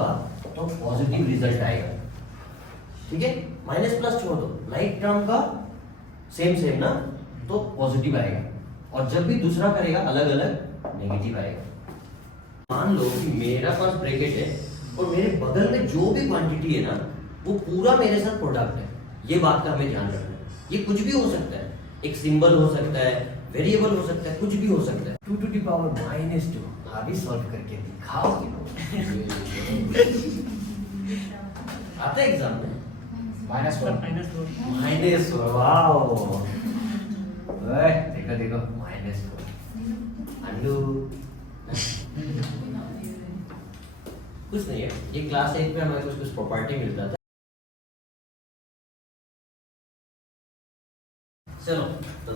होगा तो positive result आएगा, ठीक है। माइनस प्लस छोड़ दो, लाइक टर्म का सेम ना तो पॉजिटिव आएगा, और जब भी दूसरा करेगा अलग अलग नेगेटिव आएगा। मान लो कि मेरा पास ब्रैकेट है और मेरे बगल में जो भी क्वांटिटी है ना वो पूरा मेरे साथ प्रोडक्ट है, ये बात का हमें ध्यान रखना है। ये कुछ भी हो सकता है, एक सिंबल हो सकता है, वेरिएबल हो सकता है, कुछ भी हो सकता है। 2 to the power -2 भाभी सॉल्व करके दिखाओ। आता है एग्जाम में -4 वाओ, देखो -4 अंडू कुछ नहीं है। ये क्लास 8 में हमें कुछ प्रॉपर्टी मिलता था। चलो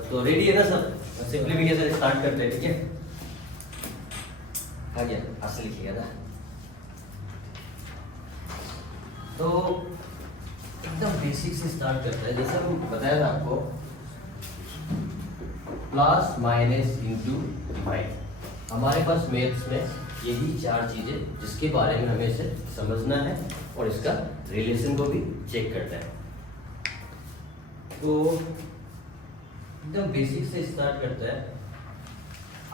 तो रेडी है ना सब, सिंप्लीफिकेशन स्टार्ट करते हैं, ठीक है। आ गया, आज से लिखिएगा था। तो एकदम बेसिक से स्टार्ट करते हैं। जैसे हम बताया था आपको, प्लस माइनस इंटू डिवाइड। हमारे पास मैथ्स में यही 4 चीजें जिसके बारे में हमें इसे समझना है और इसका रिलेशन को भी चेक करना है। तो एकदम बेसिक से स्टार्ट करता है।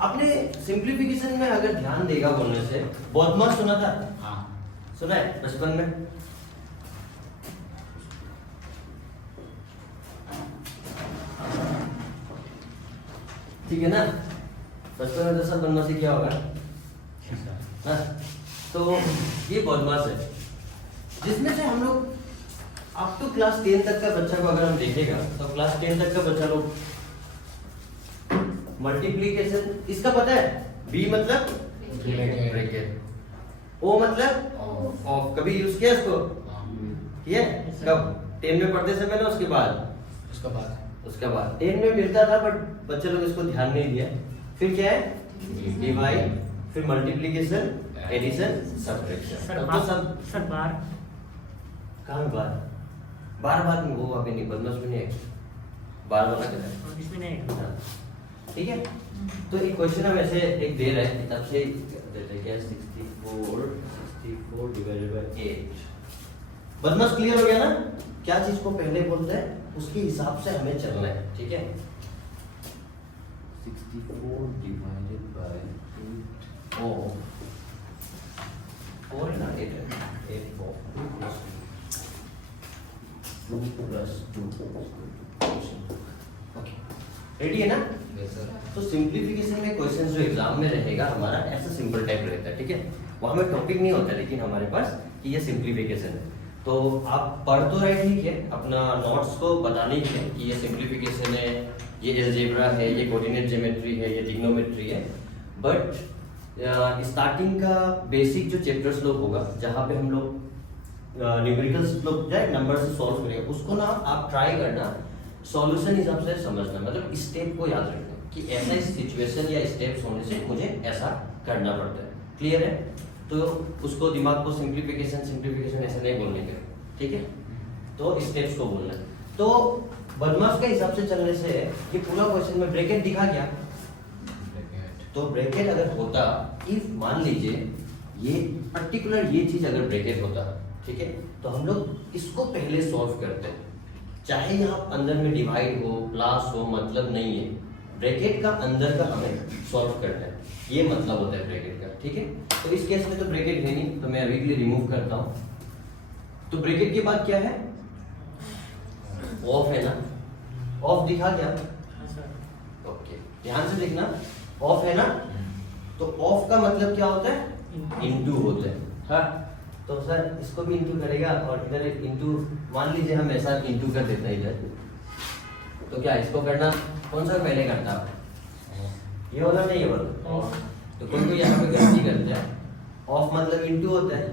आपने सिंप्लीफिकेशन में अगर ध्यान देगा बोलने से, बॉडमास सुना था? हाँ सुना है बचपन में। ठीक है ना, बचपन में 10 साल बदमाशी क्या होगा। हाँ, तो ये बदमाश है जिसमें से हम लोग अब तो क्लास 10 तक का बच्चा को अगर हम देखेगा तो क्लास 10 तक का बच्चा लोग मल्टीप्लीकेशन इसका पता है। बी मतलब ब्रैकेट, ओ मतलब ऑफ, कभी यूज किया इसको? किया कब? 10 में पढ़ते समय ना, उसका बाद 10 में मिलता था बट बच्चे लोग इसको ध्यान नहीं दिया। फिर क्या है? डिवाइड, फिर मल्टीप्लिकेशन, एडिशन, सब्ट्रैक्शन। सर बार कहाँ बार? बार में वो अभी नहीं, बदमाश में नहीं है, बार वाला क्या है इसमें नहीं। ठीक है, तो एक क्वेश्चन हम ऐसे एक दे रहे हैं, तब से देते हैं क्या 64 डिवाइडेड बाय 8। बदमाश क्लियर हो गया ना, क्या चीज को पहले बोलते हैं उसके हिसाब से हमें चलना है, ठीक है। 64 डिवाइडेड बाय 8 ओ 4 ना 8 है, 8 4 2 plus 2 ओके, रेडी है ना? Yes sir. तो सिंप्लीफिकेशन में क्वेश्चन जो एग्जाम में रहेगा हमारा ऐसा सिंपल टाइप रहता है, ठीक है। वहां में टॉपिक नहीं होता, लेकिन हमारे पास कि ये सिंप्लीफिकेशन है। तो आप पढ़ तो रहे ठीक है, अपना नोट्स को बताने के लिए कि ये सिंप्लीफिकेशन है, ये अलजेब्रा है, ये कोऑर्डिनेट ज्योमेट्री है, ये ट्रिग्नोमेट्री है। बट स्टार्टिंग का बेसिक जो चैप्टर्स लोग होगा जहाँ पे हम लोग न्यूमेरिकल्स लोग जाए नंबर से सॉल्व करेंगे, उसको ना आप ट्राई करना सॉल्यूशन हिसाब से समझना, मतलब स्टेप को याद रखना कि ऐसा इस सिचुएशन या स्टेप्स होने से मुझे ऐसा करना पड़ता है। क्लियर है? तो उसको दिमाग को सिंप्लीफिकेशन ऐसा नहीं बोलने का, ठीक है। तो स्टेप्स को बोलना है। तो बदमाश के हिसाब से चलने से ये पूरा क्वेश्चन में ब्रैकेट दिखा गया, तो ब्रैकेट अगर होता, इफ मान लीजिए ये पर्टिकुलर ये चीज अगर ब्रैकेट होता, ठीक है, तो हम लोग इसको पहले सॉल्व करते हैं। चाहे यहाँ अंदर में डिवाइड हो, प्लस हो, मतलब नहीं है, ब्रैकेट का अंदर का हमें सॉल्व करना है, ये मतलब होता है ब्रैकेट का, ठीक है। तो इस केस में तो ब्रैकेट है नहीं, तो मैं अभी के लिए रिमूव करता हूँ। तो ब्रैकेट के बाद क्या है? ऑफ है ना, ऑफ दिखा क्या? ओके, ध्यान से देखना, ऑफ है ना, तो ऑफ का मतलब क्या होता है? इनटू होता है। हाँ, तो सर इसको भी इंटू करेगा और इधर एक इंटू, मान लीजिए हम ऐसा इंटू कर देते हैं इधर, तो क्या इसको करना कौन सा पहले करता है? ये वाला नहीं, ये वाला। तो कोई यहाँ पे गलती करता है, ऑफ मतलब इंटू होता है,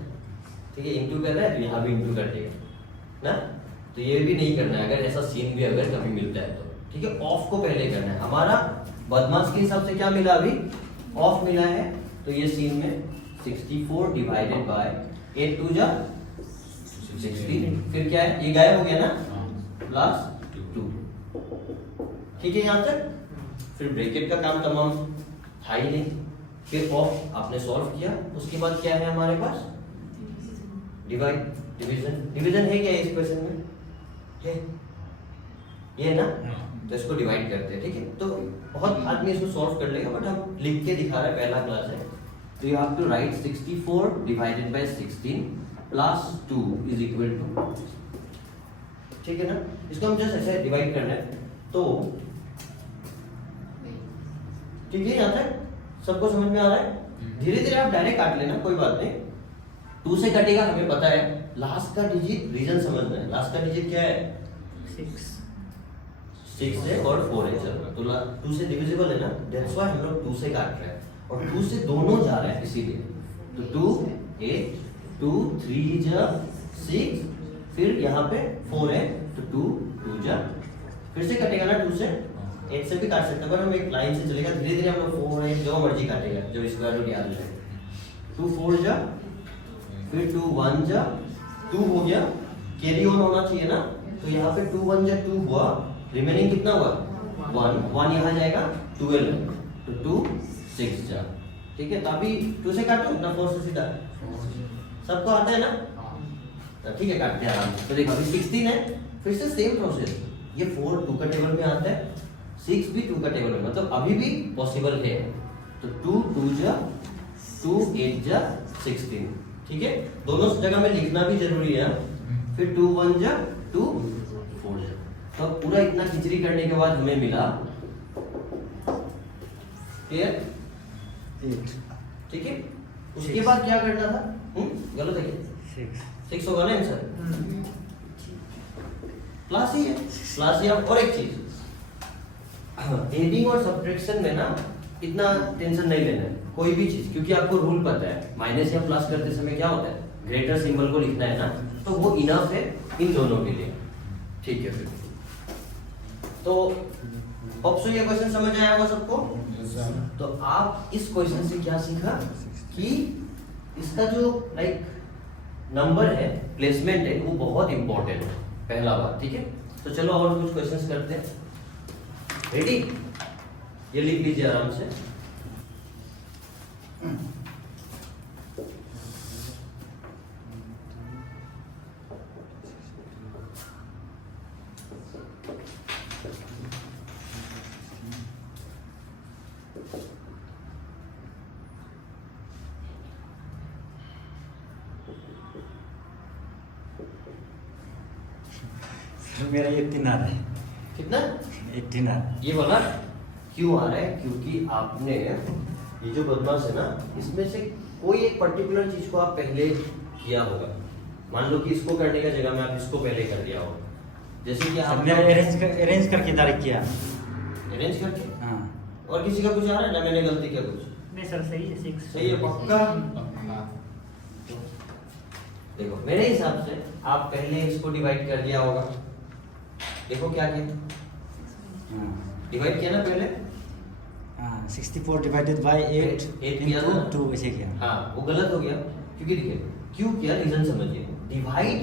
ठीक है, इंटू कर रहा है तो यहाँ भी इंटू कर देगा ना। तो ये भी नहीं करना है, अगर ऐसा सीन भी अगर कभी मिलता है तो, ठीक है। ऑफ को पहले करना है। हमारा बदमाश के हिसाब से क्या मिला? अभी ऑफ मिला है, तो ये सीन में 64 डिवाइडेड बाय 8 2 जा 16, फिर क्या है? ये गायब हो गया ना, प्लस 2, ठीक है यहाँ तक। फिर ब्रैकेट का काम तमाम था ही नहीं, फिर ऑफ आपने सॉल्व किया, उसके बाद क्या है हमारे पास? डिवाइड, डिवीजन, डिवीजन है क्या इस क्वेश्चन में? है, ये है ना? तो इसको डिवाइड करते हैं, ठीक है? तो बहुत आदमी इसको सॉल्व कर लेगा, बट हम लिख के दिखा रहे हैं, पहला क्लास है। तो you have to write 64 divided by 16 plus 2 is equal to, ठीक है ना? इसको हम जस्ट ऐसे डिवाइड करना है, तो ठीक है, यहाँ तक सबको समझ में आ रहा है? धीरे धीरे आप डायरेक्ट काट लेना, कोई बात नहीं। 2 से कटेगा, हमें पता है। लास्ट का डिजिट रीजन समझना है। लास्ट का डिजिट क्या है? 6 है और 4 है, चलो तो 2 से डिविजिबल है ना, दैट्स व्हाई हम लोग 2 से काट रहे हैं, और 2 से दोनों जा रहे हैं इसीलिए। तो 2 8 2 3 जा 6, फिर यहाँ पे 4 है तो 2 2 जा, फिर से कटेगा ना 2 से, 8 से भी काट सकते हैं, पर हम एक लाइन से चलेगा, धीरे धीरे हम लोग 4 8 जो मर्जी काटेगा, जो स्क्वायर रूट याद रहे। 2 4 जा, फिर 2 1 जा, 2 हो गया, कैरी ऑन होना चाहिए ना, तो यहाँ पे 2 1 जा 2 हुआ, रिमेनिंग कितना हुआ? 1 यहाँ जाएगा 12, तो 2 6 जा, ठीक है? तो अभी 2 से काटो ना 4 से सीधा, सबको आता है ना? तो ठीक है, काटते हैं आराम से। तो देखो अभी 16 है, फिर से सेम प्रोसेस, ये 4 2 का टेबल में आता है, 6 भी 2 का टेबल में, मतलब अभी भी पॉसिबल है। तो 2 2 जा 2 8 जा 16, ठीक है? दोनों जगह में लिखना भी जरूरी है। फिर 2 1 जा 2 4 जा, तो पूरा इतना खिचड़ी करने के बाद हमें मिला क्लियर 8, ठीक है? उसके बाद क्या करना था? गलत है क्या? 6 होगा ना आंसर? प्लस ही है, प्लस ही। और एक चीज, एडिंग और सब्ट्रैक्शन में ना इतना टेंशन नहीं लेना है कोई भी चीज, क्योंकि आपको रूल पता है, माइनस या प्लस करते समय क्या होता है, ग्रेटर सिंबल को लिखना है ना, तो वो इनफ है इन दोनों के लिए, ठीक है? फिर तो होप सो ये क्वेश्चन समझ आया होगा सबको। तो आप इस क्वेश्चन से क्या सीखा कि इसका जो लाइक नंबर है, प्लेसमेंट है, वो बहुत इंपॉर्टेंट है, पहला बात, ठीक है? तो चलो और कुछ क्वेश्चंस करते हैं। रेडी? ये लिख लीजिए आराम से। मेरा 18 आ रहा है। कितना? 18 आ रहा है। ये वाला क्यों आ रहा है? क्योंकि आपने ये जो बदमाश है ना, इसमें से कोई एक पर्टिकुलर चीज को आप पहले किया होगा। मान लो कि इसको करने का जगह में आप इसको पहले कर दिया होगा, जैसे कि आपने अरेंज करके डायरेक्ट किया। अरेंज करके? हाँ। और किसी का कुछ आ रहा है ना? मैंने गलती किया कुछ? नहीं सर, सही है। 6 सही है पक्का? देखो मेरे हिसाब से आप पहले इसको डिवाइड कर दिया होगा। देखो क्या किया, डिवाइड किया ना पहले। 64 डिवाइडेड बाय 8 किया था ना? 2 ऐसे किया। हाँ, वो गलत हो गया, क्योंकि देखिए क्यों किया, रीजन समझिए। डिवाइड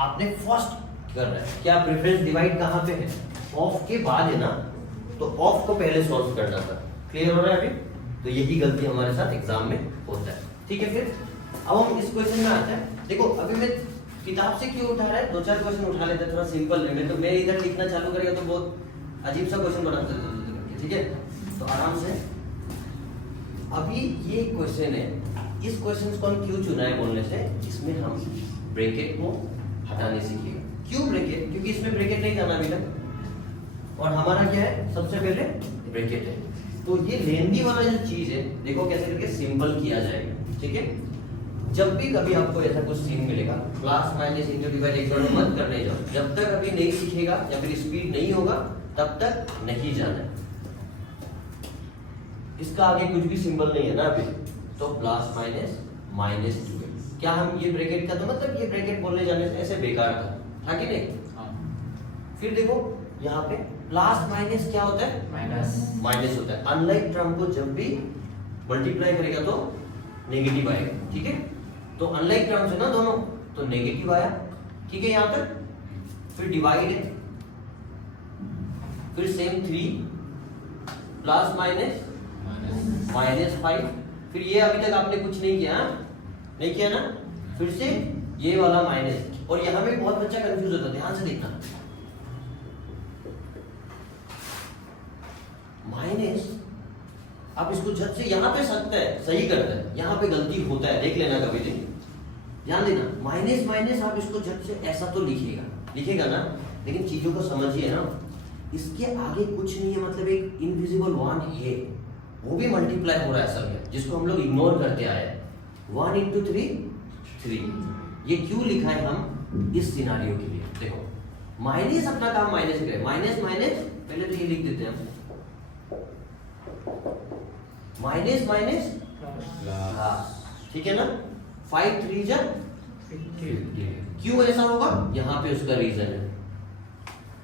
आपने फर्स्ट कर रहा है, क्या प्रेफरेंस डिवाइड कहाँ पे है? ऑफ के बाद है ना, तो ऑफ को पहले सॉल्व करना था। क्लियर हो रहा है अभी? तो यही गलती हमारे साथ एग्जाम में होता है, ठीक है? फिर अब हम इस क्वेश्चन में आते हैं। देखो अभी मैं किताब से क्यों उठा रहा है, 2-4 क्वेश्चन उठा लेते हैं, थोड़ा सिंपल है। तो मैं इधर लिखना चालू करेगा तो बहुत अजीब सा क्वेश्चन बनाते हैं, ठीक है? तो आराम से। अभी ये क्वेश्चन है, इस क्वेश्चन को हम क्यों चुना है बोलने से, इसमें हम ब्रैकेट को हटाने सीखेंगे। क्यों ब्रैकेट? क्योंकि इसमें ब्रैकेट नहीं था ना अभी तक, और हमारा क्या है, सबसे पहले ब्रैकेट है। तो ये लेंदी वाला जो चीज है, देखो कैसे करके सिंपल किया जाएगा, ठीक है? जब भी कभी आपको ऐसा कुछ सीन मिलेगा, प्लस माइनस इंटू डिवाइड एक बार मत करने जाओ, जब तक अभी नहीं सीखेगा या फिर स्पीड नहीं होगा तब तक नहीं जाना है। इसका आगे कुछ भी सिंबल नहीं है ना अभी, तो प्लस माइनस माइनस 2। क्या हम ये ब्रैकेट का, तो मतलब ये ब्रैकेट बोलने जाने से ऐसे बेकार था कि नहीं? फिर देखो यहाँ पे प्लस माइनस क्या होता है? माइनस होता है। अनलाइक टर्म को जब भी मल्टीप्लाई करेगा तो नेगेटिव आएगा, ठीक है? तो अनलाइक टर्म्स है ना दोनों, तो नेगेटिव आया, ठीक है? यहाँ तक। फिर डिवाइड है, फिर सेम 3 प्लस माइनस -5। फिर ये अभी तक आपने कुछ नहीं किया, नहीं किया ना? फिर से ये वाला माइनस, और यहाँ पे बहुत बच्चा कंफ्यूज होता है, ध्यान से देखना। माइनस आप इसको झट से यहाँ पे सकते हैं, सही करते हैं, यहाँ पे गलती होता है, देख लेना कभी दिन, ध्यान देना। माइनस माइनस आप इसको झट से ऐसा तो लिखेगा ना, लेकिन चीजों को समझिए ना, इसके आगे कुछ नहीं है, मतलब एक इनविजिबल वन है, वो भी मल्टीप्लाई हो रहा है असल में, जिसको हम लोग इग्नोर करते आए। 1 into 3 3। ये क्यों लिखा है हम इस सिनारियो के लिए? देखो माइनस अपना काम माइनस करे, माइनस माइनस पहले तो ये लिख देते हैं हम, माइनस माइनस प्लस, ठीक है ना। 5 3 जा 50। क्यों ऐसा होगा? यहाँ पे उसका रीजन है,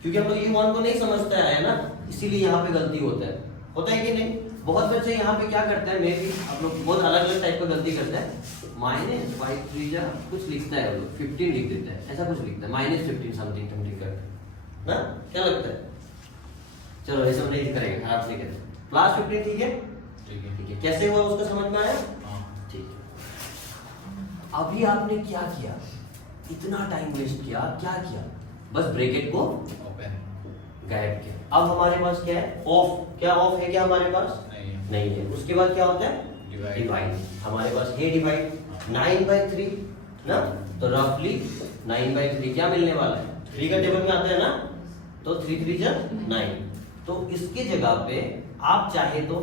क्योंकि हम लोग ये 1 को नहीं समझते आए ना, इसीलिए यहाँ पे गलती होता है कि नहीं? बहुत बच्चे यहाँ पे क्या करते हैं, मैं भी आप लोग बहुत अलग अलग टाइप का गलती करते हैं। माइनस 5 3 जा कुछ लिखता है, वो 15 लिख देता है, ऐसा कुछ लिखता है, माइनस 15 समथिंग करते ना, क्या लगता है? चलो ये सब नहीं करेंगे, खराब से करें। प्लस 15 ठीक है, ठीक है, कैसे हुआ उसको समझ में आया? ठीक है। अभी आपने क्या किया, इतना टाइम वेस्ट किया, क्या किया? बस ब्रैकेट को ओपन गायब किया। अब हमारे पास क्या है? ऑफ। क्या ऑफ है क्या हमारे पास? नहीं है। उसके बाद क्या होता है? डिवाइड। हमारे पास है डिवाइड, 9/3 ना, तो रफली 9/3 क्या मिलने वाला है? 3 का टेबल में आता है ना, तो 3 3 जा 9। तो इसके जगह पे आप चाहे तो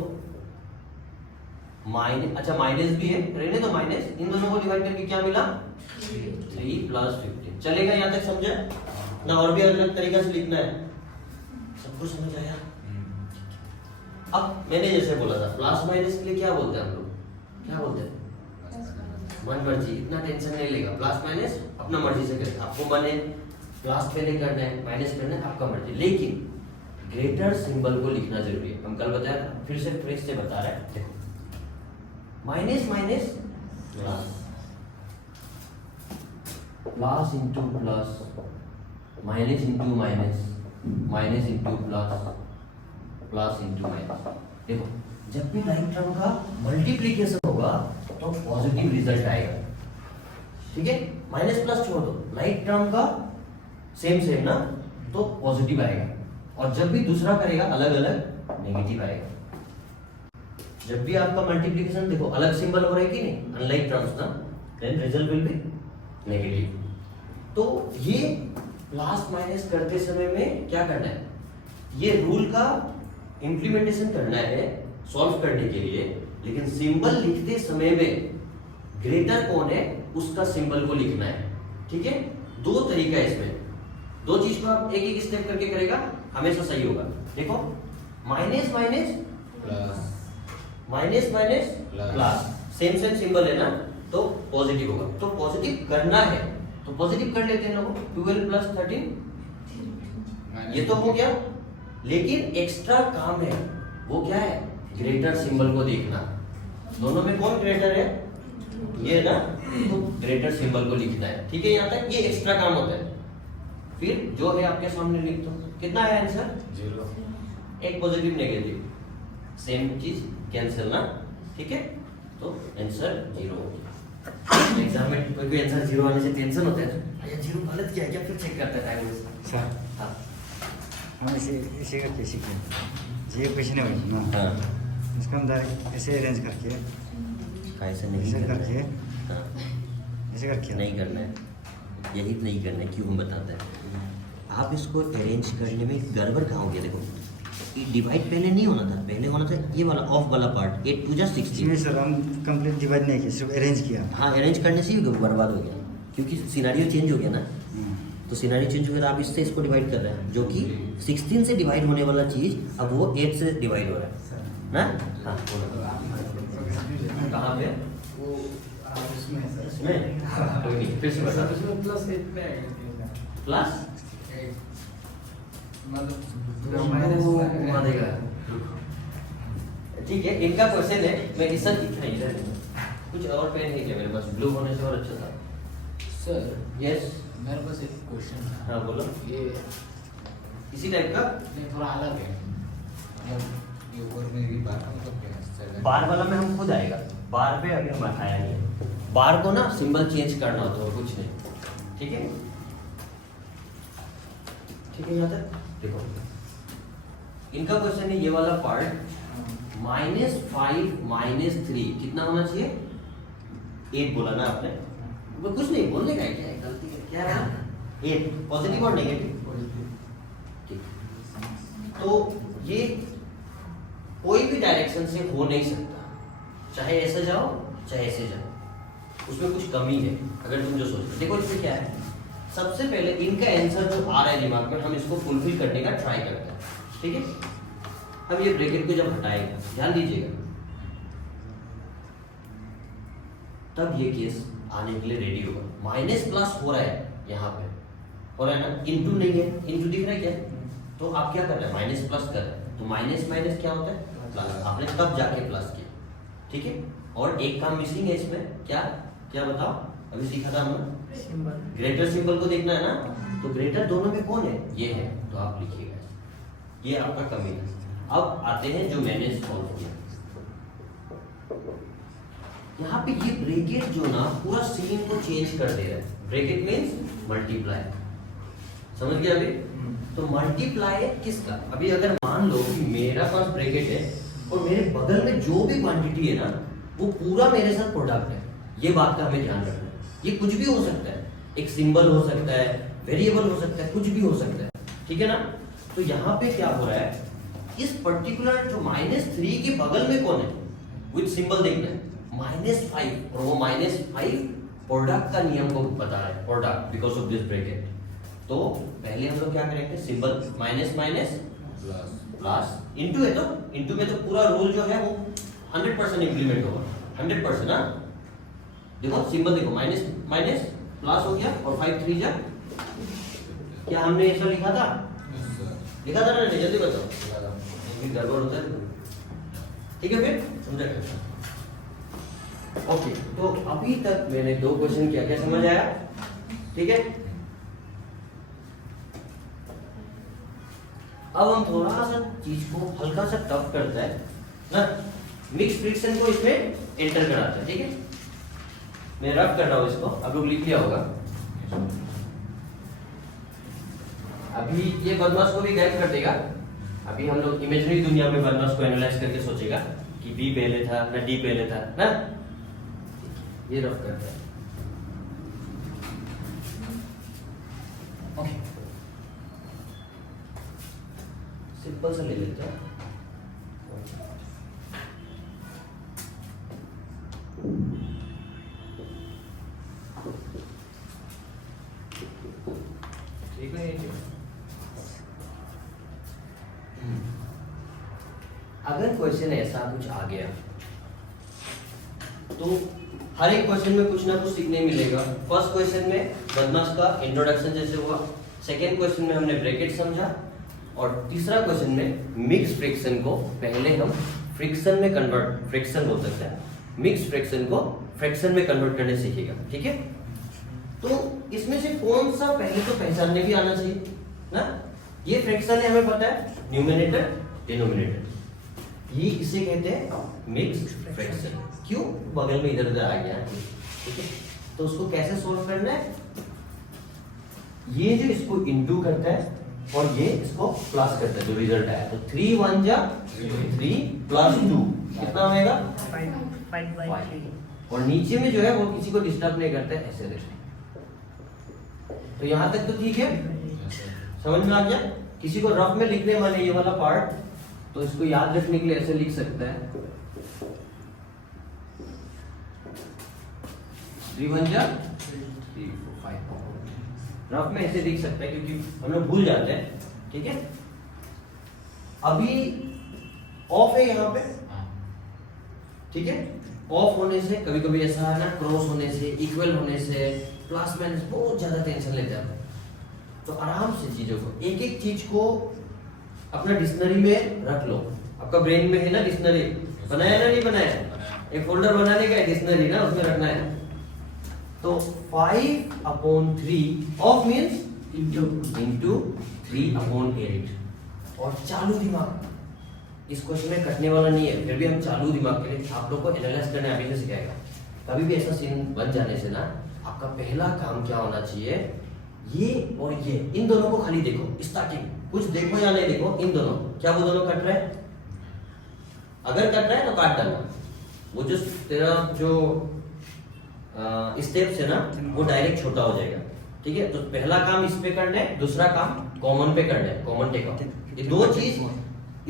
माइनस, अच्छा माइनस भी है, रहने दो माइनस, इन दोनों को डिवाइड करके क्या मिला? 3 + 15 चलेगा, यहाँ तक समझा ना? और भी अलग तरीका से लिखना है, सब कुछ समझ आया? अब मैंने जैसे बोला था, प्लस माइनस के लिए क्या बोलते हैं हम लोग? क्या बोलते हैं? मन मर्जी। इतना टेंशन नहीं लेगा, प्लस माइनस अपना मर्जी से करें, आपको मन है प्लस पहले करना है, माइनस करना है, आपका मर्जी। लेकिन ग्रेटर सिंबल को लिखना जरूरी है, हम कल बताया था, फिर से फ्रेश से बता रहे हैं। देखो minus minus plus, plus into plus, minus into minus, minus into plus, plus into minus. देखो जब भी राइट टर्म का मल्टीप्लीकेशन होगा तो पॉजिटिव रिजल्ट आएगा, ठीक है। माइनस प्लस छोड़ दो, राइट टर्म का सेम ना, तो पॉजिटिव आएगा, और जब भी दूसरा करेगा अलग अलग नेगेटिव आएगा। जब भी आपका मल्टीप्लीकेशन देखो अलग सिंबल हो रहा है कि नहीं, अनलाइक टर्म्स ना, then result will be negative. तो ये प्लस माइनस करते समय में क्या करना है, ये रूल का इंप्लीमेंटेशन करना है सॉल्व करने के लिए, लेकिन सिंबल लिखते समय में ग्रेटर कौन है उसका सिंबल को लिखना है, ठीक है। दो तरीका है इसमें, दो चीज को आप एक एक स्टेप करके करेगा हमेशा सही होगा। देखो minus minus plus, minus minus plus, same same symbol है ना, तो पॉजिटिव होगा। तो पॉजिटिव करना है तो पॉजिटिव कर लेते हैं लोग, 12 + 13 ये तो हो गया, लेकिन एक्स्ट्रा काम है, वो क्या है? ग्रेटर सिंबल को देखना। दोनों में कौन ग्रेटर है? ये ना, तो ग्रेटर सिंबल को लिखना है, ठीक है। यहाँ तक ये एक्स्ट्रा काम होता है। फिर जो है आपके सामने लिख दो, कितना है आंसर? 0। एक पॉजिटिव नेगेटिव सेम चीज कैंसिल ना, ठीक है। तो आंसर 0 हो गया। एग्जाम में कोई आंसर 0 आने से टेंशन होता है, अरे 0 गलत किया क्या, फिर चेक करता है टाइम से। सर हाँ हम इसे करके सीखें, ये कुछ नहीं होगा ना, हाँ, इसको हम डायरेक्ट ऐसे अरेंज करके, ऐसे नहीं ऐसे करना करके, है। हाँ, ऐसे करके नहीं करना है, यही नहीं करना है, क्यों हम बताते हैं। आप इसको अरेंज करने में गड़बड़ कहाँ हो गया? देखो डिवाइड पहले नहीं होना था, पहले होना था ये वाला ऑफ वाला पार्ट, 8 2 जा 16। इसमें सर हम कंप्लीट डिवाइड नहीं किया, सिर्फ अरेंज किया। हाँ, अरेंज करने से ही बर्बाद हो गया, क्योंकि सिनेरियो चेंज हो गया ना। तो सिनेरियो चेंज हो गया, तो आप इससे इसको डिवाइड कर रहे हैं, जो कि 16 से डिवाइड होने वाला चीज अब वो 8 से डिवाइड हो रहा है ना। हाँ कहाँ पे? इसमें कोई नहीं, फिर से बता। प्लस घुमा देगा, ठीक है। इनका क्वेश्चन है, मैं इधर कुछ और पेन नहीं है मेरे पास, ब्लू होने से और अच्छा था। सर यस, मेरे पास एक क्वेश्चन है। हाँ बोलो। ये इसी टाइप का नहीं, थोड़ा अलग है, मतलब ये ऊपर में ये बार का मतलब क्या है? बार वाला में हम खुद आएगा, बार पे अभी हम आया नहीं है। बार को ना सिंबल चेंज करना होता है, कुछ नहीं, ठीक है। ठीक है, यहाँ तक देखो इनका क्वेश्चन है ये वाला पार्ट, -5 -3 कितना होना चाहिए, 8 बोला ना आपने, वो कुछ नहीं बोलने का है, क्या है गलती है, क्या है 8, पॉजिटिव और नेगेटिव, ठीक। तो ये कोई भी डायरेक्शन से हो नहीं सकता, चाहे ऐसे जाओ चाहे ऐसे जाओ, उसमें कुछ कमी है अगर तुम जो सोचो। देखो इसमें क्या है, सबसे पहले इनका आंसर जो आ रहा है दिमाग में, हम इसको फुलफिल करने का ट्राई करते हैं, ठीक है। अब ये ब्रैकेट को जब हटाएगा, ध्यान दीजिएगा, तब ये केस आने के लिए रेडी होगा। माइनस प्लस हो रहा है, यहाँ पे हो रहा है ना, इनटू नहीं है, इनटू दिख रहा है क्या, तो आप क्या कर रहे हैं, माइनस प्लस कर रहे हैं, तो माइनस माइनस क्या होता है प्लस, आपने तब जाके प्लस किया, ठीक है। और एक काम मिसिंग है इसमें, क्या क्या बताओ, अभी सीखा था हमने, ग्रेटर सिंबल को देखना है ना, तो ग्रेटर दोनों में कौन है, ये है, तो आप लिखिएगा, ये आपका कमी है। अब आते हैं जो मैंने सॉल्व किया, यहाँ पे ये ब्रैकेट जो ना पूरा सीन को चेंज कर दे रहा है, ब्रैकेट मींस मल्टीप्लाई, समझ गया अभी। तो मल्टीप्लाई किसका, अभी अगर मान लो कि मेरा पास ब्रैकेट है और मेरे बगल में जो भी क्वांटिटी है ना वो पूरा मेरे साथ प्रोडक्ट है, ये बात का हमें ध्यान रखना है। ये कुछ भी हो सकता है, एक सिंबल हो सकता है, वेरिएबल हो सकता है, कुछ भी हो सकता है, ठीक है ना। तो यहाँ पे क्या हो रहा है, इस पर्टिकुलर जो -3 के बगल में कौन है, विच सिंबल देखना है, -5, और वो -5 प्रोडक्ट का नियम को बता रहा है, product because of this bracket. तो पहले हम लोग क्या करेंगे, symbol minus minus plus, into है तो इनटू में तो पूरा रूल जो है वो 100% इंप्लीमेंट होगा, 100% ना। देखो सिंबल देखो, माइनस माइनस प्लस हो गया, और 5 3 जा, क्या हमने ऐसा लिखा था, लिखा था ना, जल्दी बताओ, ये गड़बड़ होता है, ठीक है फिर समझा। ओके, तो अभी तक मैंने 2 क्वेश्चन किया, क्या समझ आया, ठीक है। अब हम थोड़ा सा चीज को हल्का सा टफ करता है ना, मिक्स फ्रिक्शन को इसमें एंटर कराते हैं, ठीक है। मैं रफ कर रहा हूं इसको, आप लोग लिख लिया होगा। अभी ये बदमाश को भी गायब कर देगा, अभी हम लोग इमेजिनरी दुनिया में बदमाश को एनालाइज करके सोचेगा कि बी पहले था ना डी पहले था ना, ये रफ करता है। ओके, सिंपल सा ले लेते हैं, ठीक है। अगर क्वेश्चन ऐसा कुछ आ गया तो हर एक क्वेश्चन में कुछ ना कुछ सीखने मिलेगा। फर्स्ट क्वेश्चन में बदमाश का इंट्रोडक्शन जैसे हुआ, सेकेंड क्वेश्चन में हमने ब्रैकेट समझा, और तीसरा क्वेश्चन में मिक्स फ्रिक्शन को पहले हम फ्रिक्शन में कन्वर्ट, फ्रिक्शन बोल सकते हैं, मिक्स फ्रिक्शन को फ्रैक्शन में कन्वर्ट करने सीखेगा, ठीक है। तो इसमें से कौन सा पहले तो पहचानने भी आना चाहिए ना, ये फ्रैक्शन है, हमें पता है, न्यूमरेटर डिनोमिनेटर, ये इसे कहते हैं मिक्स फ्रैक्शन। क्यों, बगल में इधर उधर आ गया, ठीक है। तो उसको कैसे सोल्व करना है, ये जो इसको इनटू करता है और ये इसको प्लस करता है, जो रिजल्ट आया, तो 3 1 जा 3 प्लस 2 कितना होगा 5। और नीचे में जो है वो किसी को डिस्टर्ब नहीं करता है, ऐसे देखो। तो यहां तक तो ठीक है, समझ में आ गया। किसी को रफ में लिखने वाले ये वाला पार्ट, तो इसको याद रखने के लिए ऐसे लिख सकता है, 3 1 जा 3 4 5। रफ में ऐसे लिख सकता है क्योंकि हम लोग भूल जाते हैं, ठीक है। अभी ऑफ है यहाँ पे, ठीक है। ऑफ होने से कभी कभी ऐसा है ना, क्रॉस होने से, इक्वल होने से, प्लस माइनस बहुत ज्यादा टेंशन लेते हैं। तो आराम से चीजों को, एक एक चीज को अपना डिक्शनरी में रख लो। आपका ब्रेन में है ना डिक्शनरी, बनाया ना नहीं बनाया, एक फोल्डर बनाने का है डिक्शनरी ना, उसमें रखना है। तो 5/3 ऑफ मींस इनटू 3/8, और चालू दिमाग, इस क्वेश्चन में कटने वाला नहीं है, फिर भी हम चालू दिमाग के लिए आप लोग को एनालाइज करना अभी से सिखाएगा। कभी भी ऐसा सीन बन जाने से ना आपका पहला काम क्या होना चाहिए, ये और ये इन दोनों को खाली देखो, स्टार्टिंग कुछ देखो या नहीं देखो, इन दोनों क्या वो दोनों कट रहे हैं, अगर कट रहा है तो काट डालना। वो जो तेरा जो स्टेप्स है ना वो डायरेक्ट छोटा हो जाएगा, ठीक है। तो पहला काम इस पे करना है, दूसरा काम कॉमन पे करना है, कॉमन टेक आउट। ये दो चीज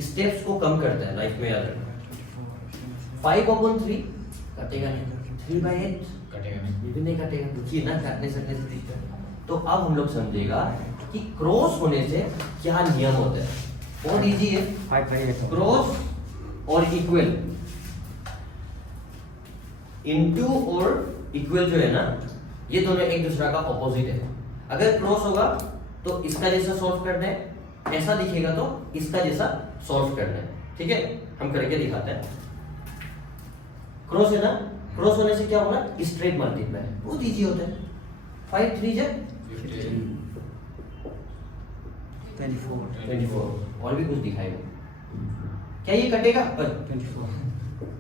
स्टेप्स को कम करता है, लाइफ में याद रखना। 5/3 कटेगा नहीं, 3/8 कटेगा नहीं। ये भी नहीं कटेगा, देखिए ना काटने सकने से दिखता है। तो अब हम लोग समझेगा कि क्रॉस होने से क्या नियम होता है। बहुत इजी है, 5/8 क्रॉस और इक्वल, इनटू और इक्वल जो है ना ये दोनों एक दूसरा का ऑपोजिट है। अगर क्रॉस होगा तो इसका जैसा सॉल्व करना है, ऐसा दिखेगा तो इसका जैसा सॉल्व करना है, ठीक है। हम करके दिखाते हैं। क्रॉस है ना, क्रॉस होने से क्या होगा, स्ट्रेट मल्टीप्लाई, बहुत इजी होता है। 5 3 जा 24 और भी कुछ दिखाएगा। क्या ये कटेगा? 24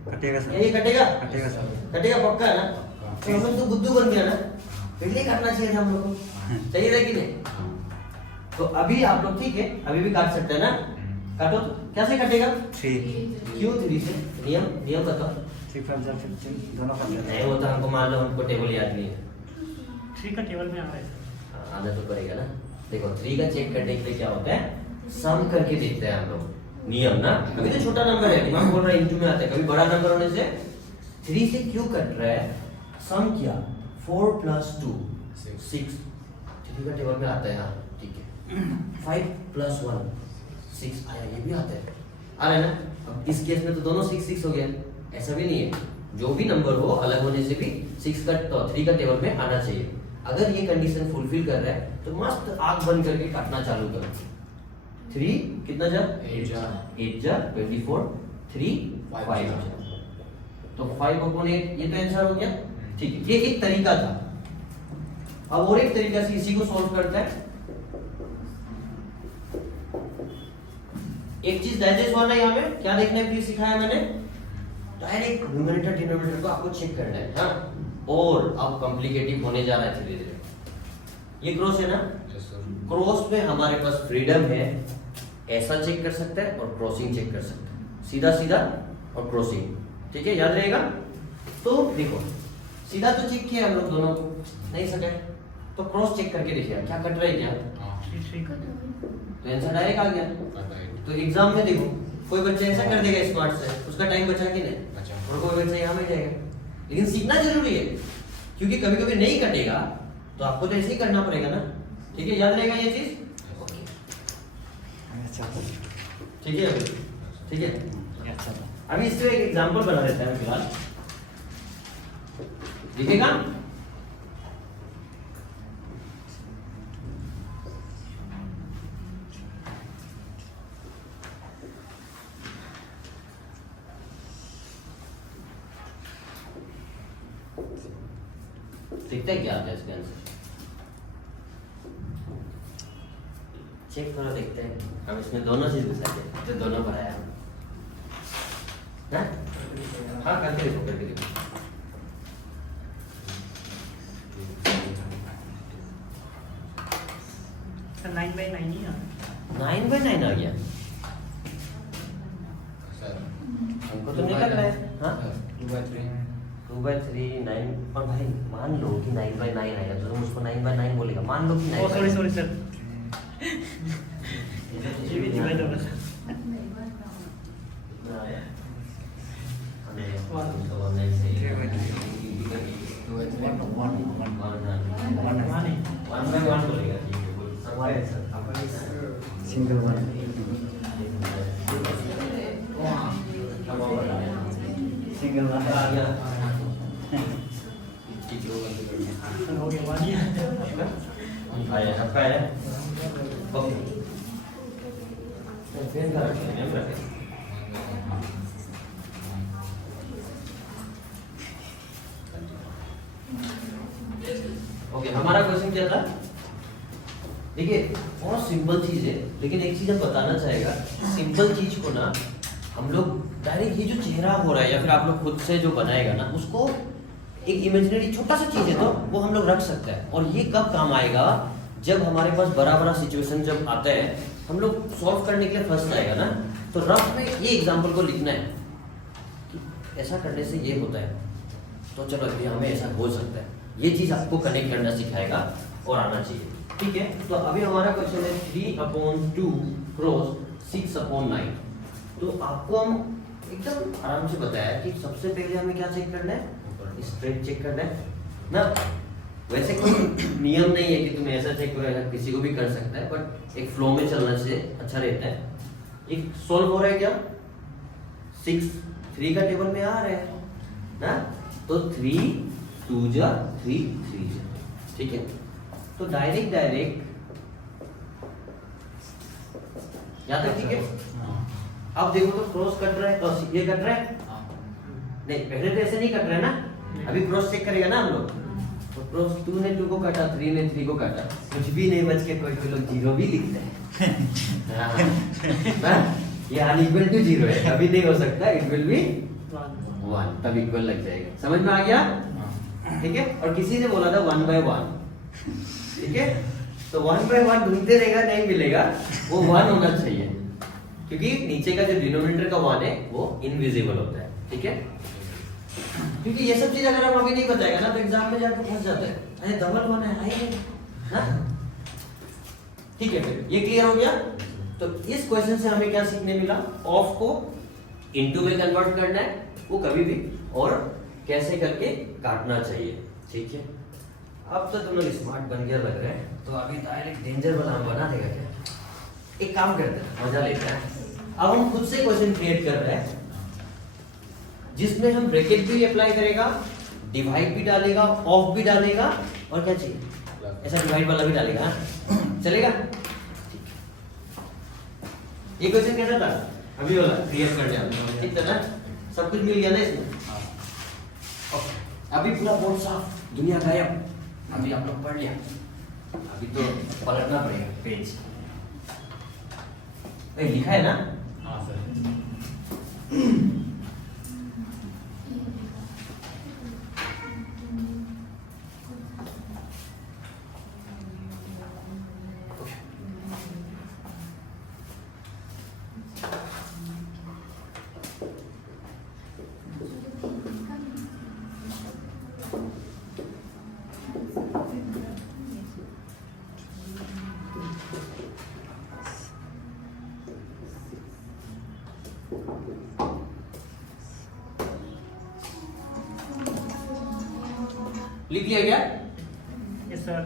कटेगा क्या ये सर, कटेगा? कटेगा सर। कटेगा पक्का है ना? तो हम लोग तो बुद्धू बन गया ना, पहले काटना चाहिए था हम लोग को, सही है कि नहीं? तो अभी आप लोग ठीक है, अभी भी काट सकते हैं ना, काटो। तो कैसे कटेगा? 3 क्यों 3 से? नियम बताओ। 3 5 15 दोनों कर लेते नहीं वो तो हमको मान लो, हमको टेबल याद नहीं है। 3 का टेबल में आ रहा है। आना तो पड़ेगा ना। देखो 3 का चेक करने के लिए क्या होता है, सम करके देखते हैं हम लोग, नियम ना। अभी तो छोटा नंबर है, दिमाग बोल रहा है इंटू में आता है, कभी बड़ा नंबर होने से 3 से क्यों कट रहा है, सम किया 4 + 2 6, 3 का टेबल में आता है, हाँ ठीक है। 5 + 1 6 आया, ये भी आता है, आ रहा है ना। अब इस केस में तो दोनों 6 6 हो गया, ऐसा भी नहीं है, जो भी नंबर हो अलग होने से भी 6 का तो 3 का टेबल में आना चाहिए। अगर ये कंडीशन फुलफिल कर रहा है तो मस्त आंख बंद करके काटना चालू करो। 3 कितना जा 8 जा 24 3 5 तो 5/8 ये तो आंसर हो गया, ठीक है। ये एक तरीका था। अब और एक तरीका से इसी को सॉल्व करता है। एक चीज डाइजेस्ट होना है, यहाँ पे क्या देखना है, प्लीज सिखाया मैंने, डायरेक्ट न्यूमरेटर डिनोमिनेटर को आपको चेक करना है, हाँ। और अब कॉम्प्लिकेटिव होने जा रहा है धीरे धीरे। ये क्रॉस है ना, यस सर। क्रॉस में हमारे पास फ्रीडम है, ऐसा चेक कर सकता है और क्रॉसिंग चेक कर सकता है, सीधा सीधा और क्रॉसिंग, ठीक है, याद रहेगा। तो देखो सीधा तो चेक किया हम लोग दोनों को, नहीं सके तो क्रॉस चेक करके देखिए क्या कट रहा है क्या, हाँ 3 का तो आंसर डायरेक्ट आ गया। 5/8 तो एग्जाम में देखो कोई बच्चा ऐसा कर देगा स्मार्ट से, उसका टाइम बचा कि नहीं, अच्छा। और कोई बच्चा यहाँ में जाएगा। लेकिन सीखना जरूरी है, क्योंकि कभी कभी नहीं कटेगा तो आपको तो ऐसे ही करना पड़ेगा ना, ठीक है, याद रहेगा ये चीज, अच्छा ठीक है अभी, ठीक है। अच्छा अभी इससे एक एग्जांपल बना देते हैं फिलहाल, दिखेगा। दिखता है क्या आता है इसका आंसर, चेक करो, देखते हैं। हम इसमें दोनों चीज घुसाते हैं, तो दोनों बनाया हम, हाँ करके देखो, करके देखो। सर 9/9 ही आ 9/9 आ गया, सर हमको तो नहीं लग रहा है, हाँ 2/3 2/3 9, और भाई मान लो कि 9/9 आएगा तो तुम उसको 9/9 बोलेगा, मान लो कि 9। ओ सॉरी सर, ये भी डिवाइड होगा sir. Single one single one sir हो गया 1 ही आया आपका आया, ओके। पेन का रखिए, पेन रखिए। ओके, हमारा क्वेश्चन क्या था, देखिए बहुत सिंपल चीज है, लेकिन एक चीज हम बताना चाहेगा, सिंपल चीज को ना हम लोग डायरेक्ट ये जो चेहरा हो रहा है या फिर आप लोग खुद से जो बनाएगा ना उसको एक इमेजिनरी छोटा सा चीज है तो वो हम लोग रख सकते हैं। और ये कब काम आएगा, जब हमारे पास बड़ा बड़ा सिचुएशन जब आता है, हम लोग सॉल्व करने के लिए फंस जाएगा ना, तो रफ में ये एग्जाम्पल को लिखना है कि ऐसा करने से ये होता है, तो चलो अभी हमें ऐसा हो सकता है। ये चीज आपको कनेक्ट करना सिखाएगा और आना चाहिए, ठीक है। तो अभी हमारा क्वेश्चन है 3/2 क्रॉस 6/9। तो आपको हम एकदम आराम से बताया कि सबसे पहले हमें क्या चेक करना है, स्ट्रेट चेक करना है ना। वैसे कोई नियम नहीं है कि तुम ऐसा चेक करो, ऐसा किसी को भी कर सकता है, बट एक फ्लो में चलने से अच्छा रहता है। एक सॉल्व हो रहा है क्या, 6 3 का टेबल में आ रहा है ना, तो 3 2 जा 3 3 जा, ठीक है। तो डायरेक्ट यहाँ तक ठीक है। अब देखो तो क्रॉस कट रहा है, तो ये कट रहा है नहीं, पहले तो ऐसे नहीं कट रहा है ना, अभी क्रॉस चेक करेगा ना हम लोग। तो क्रॉस 2 ने 2 को काटा, 3 ने 3 को काटा, कुछ भी नहीं बच के कोई लोग 0 भी लिखते हैं हाँ, ये अनइक्वल टू 0 है, अभी नहीं हो सकता, इट विल बी 1, तब इक्वल लग जाएगा। समझ में आ गया, ठीक है। और किसी ने बोला था 1/1, ठीक है। तो 1/1 ढूंढते रहेगा, नहीं मिलेगा, वो 1 होना चाहिए, क्योंकि नीचे का जो डिनोमिनेटर का 1 है वो इनविजिबल होता है, ठीक है। क्योंकि ये सब चीज अगर हम अभी नहीं बताएगा ना, तो एग्जाम में जाकर फंस जाता है, अरे डबल 1 है ना, ठीक है। फिर ये क्लियर हो गया। तो इस क्वेश्चन से हमें क्या सीखने मिला, ऑफ को इनटू में कन्वर्ट करना है, वो कभी भी, और कैसे करके काटना चाहिए, ठीक है। अब तो तुम लोग स्मार्ट बन गया लग रहा है, तो अभी डायरेक्ट डेंजर वाला बना देगा क्या। एक काम करते हैं, मजा लेते हैं। अब हम खुद से क्वेश्चन क्रिएट कर रहे हैं जिसमें हम ब्रैकेट भी अप्लाई करेगा, डिवाइड भी डालेगा, ऑफ भी डालेगा, और क्या चाहिए, ऐसा डिवाइड वाला भी डालेगा, हाँ? चलेगा, ये क्वेश्चन कैसा था अभी वाला क्रिएट करने वाला, ठीक था ना, सब कुछ मिल गया ना इसमें। ओके, अभी पूरा बोर्ड साफ, दुनिया गायब, अभी आप लोग पढ़ लिया, अभी तो पलटना पड़ेगा पेज। लिखा है ना, हाँ सर। लिख लिया गया। Yes sir.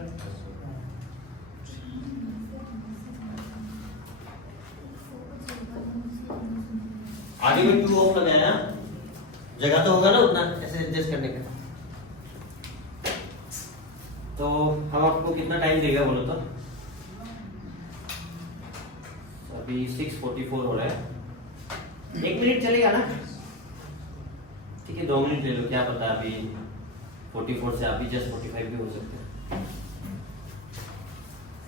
आगे में 2 ऑफ लगाया, जगह तो होगा ना उतना ऐसे एडजस्ट करने का। तो हम आपको कितना टाइम देगा बोलो तो, अभी 6:44 हो रहा है, 1 मिनट चलेगा ना, ठीक है। 2 मिनट ले लो, क्या पता अभी 44 से अभी जस्ट 45 भी हो सकते हैं,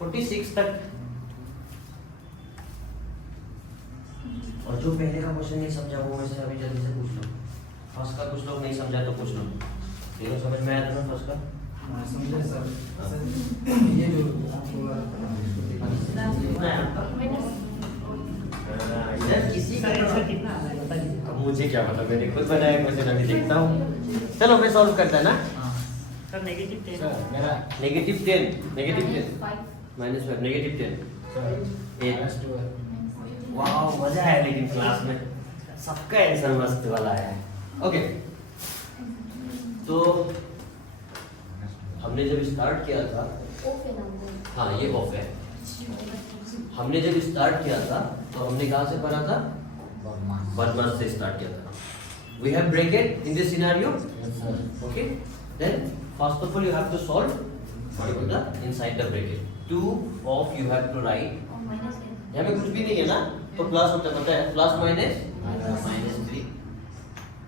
46 तक। और जो पहले का क्वेश्चन नहीं समझा वो वैसे अभी जल्दी से पूछ लो। फर्स्ट का कुछ लोग नहीं समझा तो पूछ लो, तीनों समझ में आया था ना फर्स्ट का? समझे सर। ये जो इधर किसी का सर कितना आ रहा है बता दीजिए। अब मुझे क्या पता, मैंने खुद बनाया क्वेश्चन, अभी देखता हूँ। चलो मैं सॉल्व करता है ना। सर नेगेटिव 10 सर मेरा -10 -10 -5 -10 8। वाह मजा आया लेकिन क्लास में सबका आंसर मस्त वाला है। ओके, तो हमने जब स्टार्ट किया था, हाँ ये ऑफ है, हमने जब स्टार्ट किया था तो हमने कहाँ से पढ़ा था, बदमाश से स्टार्ट किया था। We have bracket in this scenario, okay, then first of all you have to solve what is the inside the bracket. 2 of you have to write, यहाँ में कुछ भी नहीं है ना, तो प्लस होता है, पता है, प्लस माइनस -3।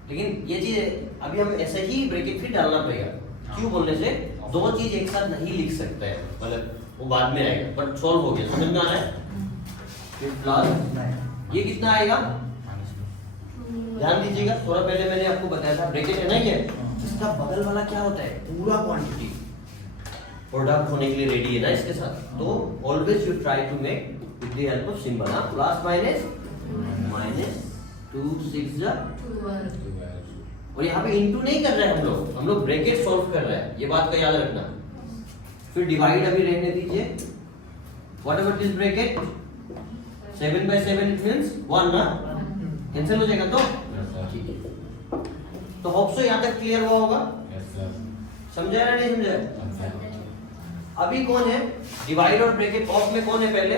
लेकिन ये चीज अभी हम ऐसे ही ब्रैकेट फिर डालना पड़ेगा, क्यों बोलने से 2 चीज एक साथ नहीं लिख सकते हैं, मतलब वो बाद में आएगा, बट सॉल्व हो गया, समझ में आ रहा है। फिर प्लस ये कितना आएगा, ध्यान दीजिएगा, थोड़ा पहले मैंने आपको बताया था ब्रैकेट है ना, ये इसका बगल वाला क्या होता है, पूरा क्वांटिटी प्रोडक्ट होने के लिए रेडी है ना इसके साथ। तो always you try to make with the help of symbol, हां, प्लस माइनस माइनस 2 6 जा 12 और यहाँ पे इनटू नहीं कर रहे हैं हम लोग ब्रैकेट सॉल्व कर रहे हैं, ये बात का याद रखना। फिर डिवाइड अभी रहने दीजिए, what ever this bracket 7 by 7 it means 1 ना, कैंसिल हो जाएगा तो Yes, sir. ठीक है। तो होप सो यहाँ तक क्लियर हुआ होगा, Yes, sir. समझाया या नहीं समझाया? Yes, अभी कौन है डिवाइड और ब्रैकेट ऑफ में, कौन है पहले,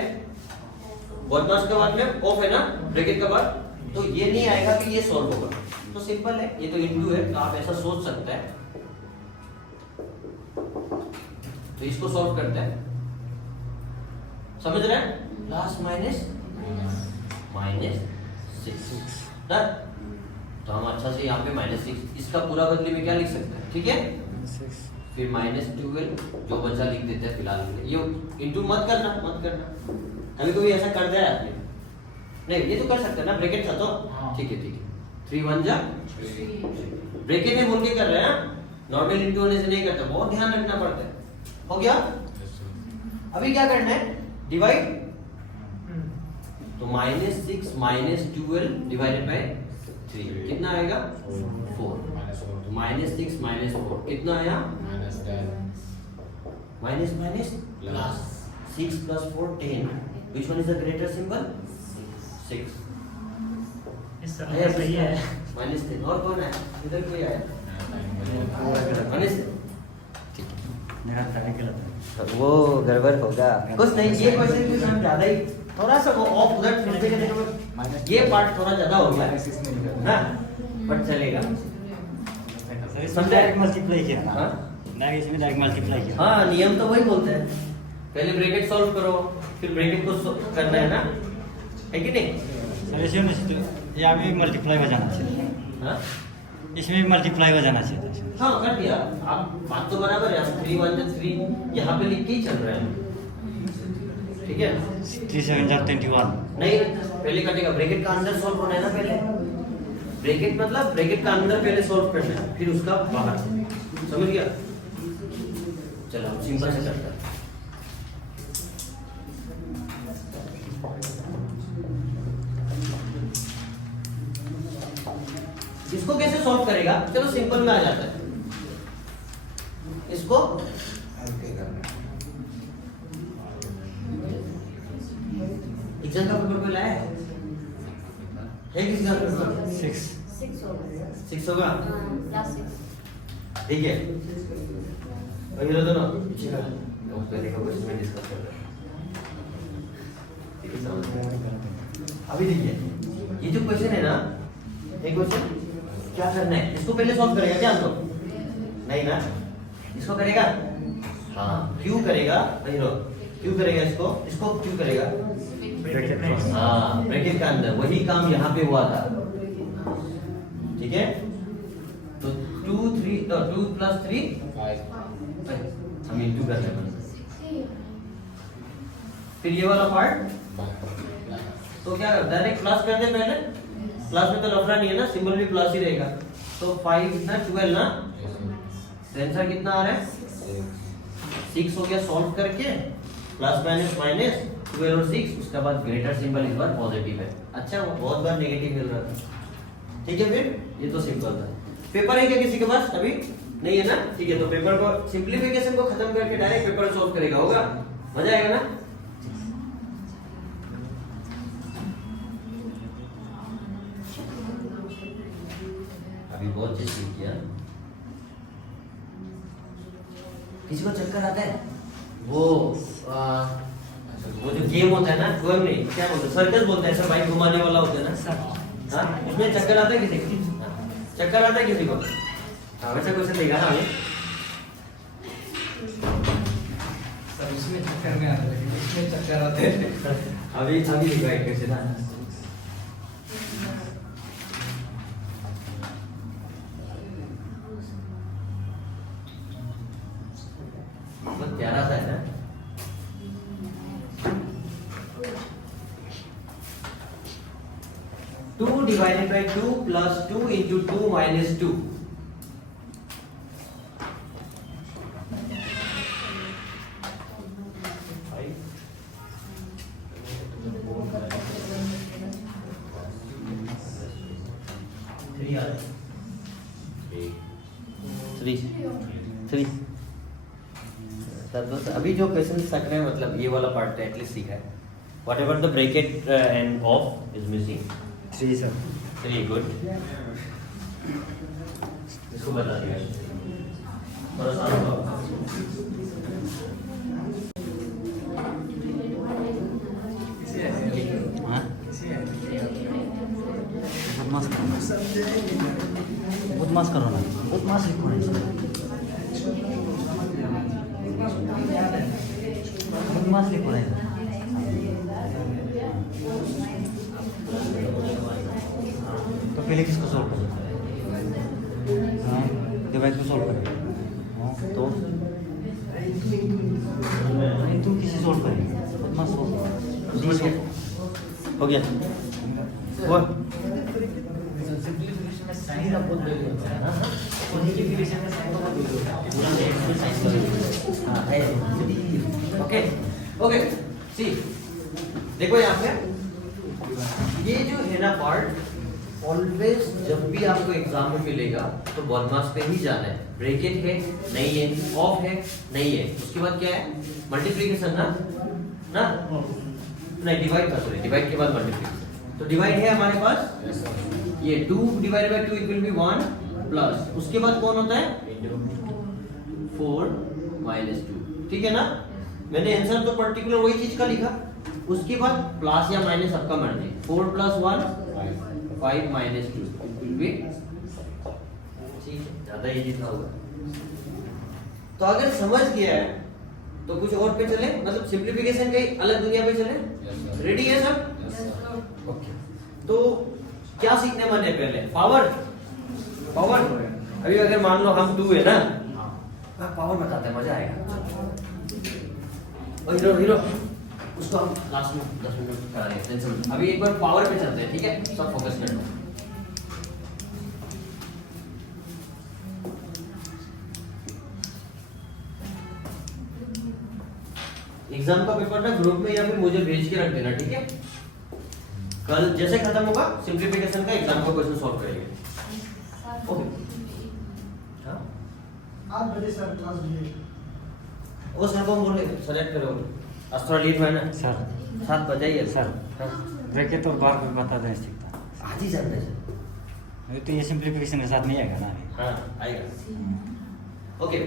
बदमाश के बाद में ऑफ है ना, ब्रैकेट के बाद, तो ये नहीं आएगा कि ये सॉल्व होगा। तो सिंपल है, ये तो इनटू है, तो आप ऐसा सोच सकते हैं। तो इसको सॉल्व करते हैं, समझ रहे हैं, प्लस माइनस माइनस 6 ना, तो हम अच्छा से यहाँ पे -6, इसका पूरा बदले में क्या लिख सकते हैं, ठीक है, फिर -12 जो बचा लिख देते हैं फिलहाल के लिए। ये इनटू मत करना, मत करना, कभी कभी ऐसा कर दिया आपने, नहीं ये तो कर सकते हैं ना, ब्रैकेट था तो हाँ। ठीक है, ठीक है, 3 1 जा 3. ब्रैकेट में बोल के कर रहे हैं, नॉर्मल इनटू होने से नहीं करते, बहुत ध्यान रखना पड़ता है। हो गया, Yes, sir. अभी क्या करना है, डिवाइड, तो -6 -12 डिवाइडेड बाय 3 कितना आएगा, 4, -4. तो -6 -4 कितना आया, -10. Minus minus plus 6 plus 4 10, which one is the greater symbol, 6 इस समय सही है। -10, और कौन है इधर, कोई आया मेरा तारीख गलत है। वो गड़बड़ होगा, कुछ नहीं, ये क्वेश्चन कुछ हम ज्यादा ही थोड़ा सा वो ऑफ उधर फिरते गए, ये पार्ट थोड़ा ज्यादा हो गया ना, बट चलेगा, सर इसमें समझा? डायरेक्ट मल्टीप्लाई किया ना, हाँ? ना इसमें डायरेक्ट मल्टीप्लाई किया। हाँ, नियम तो वही बोलते हैं, पहले ब्रैकेट सॉल्व करो, फिर ब्रैकेट को करना है ना, है कि नहीं? सर इसमें यहाँ भी मल्टीप्लाई हो जाना चाहिए, हाँ इसमें भी मल्टीप्लाई हो जाना चाहिए था। हाँ, कर दिया आप, बात तो बराबर है, 3 1 3 यहाँ पे लिख के ही चल रहे हैं, ठीक है, 3 7 21। नहीं पहले कटेगा, ब्रैकेट का अंदर सॉल्व होना है ना पहले, ब्रैकेट मतलब ब्रैकेट का अंदर पहले सॉल्व करना है, फिर उसका बाहर, समझ गया? चलो सिंपल से करते हैं। इसको कैसे सॉल्व करेगा, चलो सिंपल में आ जाता है, इसको एग्जाम का पेपर पे लाया है किस एग्जाम पेपर, 6 होगा, ठीक है, और ये दोनों पीछे का पहले का क्वेश्चन में डिस्कस कर रहे हैं, ठीक है, समझ गए? अभी देखिए ये जो क्वेश्चन है ना, ये क्वेश्चन क्या करना है, इसको पहले सॉल्व करेगा क्या हम लोग, नहीं ना, इसको करेगा, हाँ क्यों करेगा भाई लोग, क्यों करेगा इसको क्यों करेगा, ब्रैकेट में। हाँ ब्रैकेट के अंदर, वही काम यहाँ पे हुआ था, ठीक है, तो 2 plus 3 5. हम इंटू कर रहे हैं, फिर ये वाला पार्ट, तो क्या करता है, डायरेक्ट प्लस कर दे पहले, प्लस में तो लफड़ा नहीं है ना, सिंबल भी प्लस ही रहेगा, तो 5 कितना 12 ना, तो आंसर कितना आ रहा है, 6 हो गया, सॉल्व करके प्लस माइनस माइनस 12 और 6, उसके बाद ग्रेटर सिंबल इस बार पॉजिटिव है, अच्छा वो बहुत बार नेगेटिव मिल रहा था, ठीक है, फिर ये तो सिंपल था। पेपर है क्या किसी के पास, अभी नहीं है ना, ठीक है, तो पेपर को सिंप्लीफिकेशन को खत्म करके डायरेक्ट पेपर सॉल्व करेगा, होगा, मजा आएगा ना। अभी बहुत चीज सीख किया, किसी को चक्कर आता है, वो जो गेम होता है ना, गेम नहीं क्या बोलते हैं, सर्कस बोलते हैं, सर बाइक घुमाने वाला होता है ना, हाँ उसमें चक्कर आता है किसी को, चक्कर आता है किसी को, हाँ वैसा क्वेश्चन देगा ना हमें, सर उसमें चक्कर में आते हैं, लेकिन इसमें चक्कर आते हैं। अभी दिखा एक क्वेश्चन ना, बहुत प्यारा सा है ना, two divided by 2 plus 2 into 2 minus 2, तो अभी जो क्वेश्चन सक रहे हैं मतलब ये वाला पार्ट एटलीस्ट सीखा है. Whatever the bracket and off is missing. 3 sir. 3 good. इसको बता दिया. थोड़ा सा हाँ बदमाश करो ना बदमाश लिखो बदमाश लिखो ना तो पहले किसको सॉल्व करो. हाँ डिवाइड को सॉल्व करो. हाँ तो नहीं तुम किसे सॉल्व करेंगे बदमाश सॉल्व हो गया. वो सिंपलीफिकेशन में साइन का बहुत वैल्यू होता है ना. मल्टीप्लिकेशन में साइन का बहुत वैल्यू होता है. पूरा में साइन हाँ है. ओके ओके सी देखो यहाँ पे ये जो है ना पार्ट ऑलवेज जब भी आपको एग्जाम में मिलेगा तो बदमाश पे ही जाना है. ब्रैकेट है नहीं है, ऑफ है नहीं है, उसके बाद क्या है मल्टीप्लिकेशन ना ना नहीं डिवाइड था सॉरी डिवाइड के बाद मल्टीप्लिकेशन. तो डिवाइड है हमारे पास ये 2 divided by 2 it will be 1 plus उसके बाद कौन होता है 4 माइनस 2. ठीक है ना. मैंने आंसर तो पर्टिकुलर वही चीज का लिखा. उसके बाद प्लस या माइनस आपका मर्जी. 4 plus 1 5 minus 2 it will be. ठीक है ज्यादा इजी था होगा. तो अगर समझ गया है तो कुछ और पे चले मतलब सिंप्लीफिकेशन कहीं अलग दुनिया पे चले. रेडी है सब. ओके तो क्या सीखने मन है पहले पावर. पावर अभी अगर मान लो हम 2 है ना पावर बताते हैं मजा आएगा. और हीरो हीरो उसको हम लास्ट में 10 मिनट कराएंगे टेंशन. अभी एक बार पावर पे चलते हैं ठीक है सब फोकस करना. एग्जाम का पेपर ना ग्रुप में या फिर मुझे भेज के रख देना ठीक है. कल जैसे खत्म होगा सिंप्लीफिकेशन का एग्जाम का क्वेश्चन सॉल्व करेंगे. ओके हाँ 8 बजे सर क्लास लिए. वो सर को बोले सेलेक्ट करो. आज थोड़ा लेट हुआ है ना सर 7 बजे ही है सर ब्रैकेट और बार में बता दें सीखता. आज ही जानते हैं. ये तो ये सिंप्लीफिकेशन के साथ नहीं आएगा ना. हाँ आएगा. ओके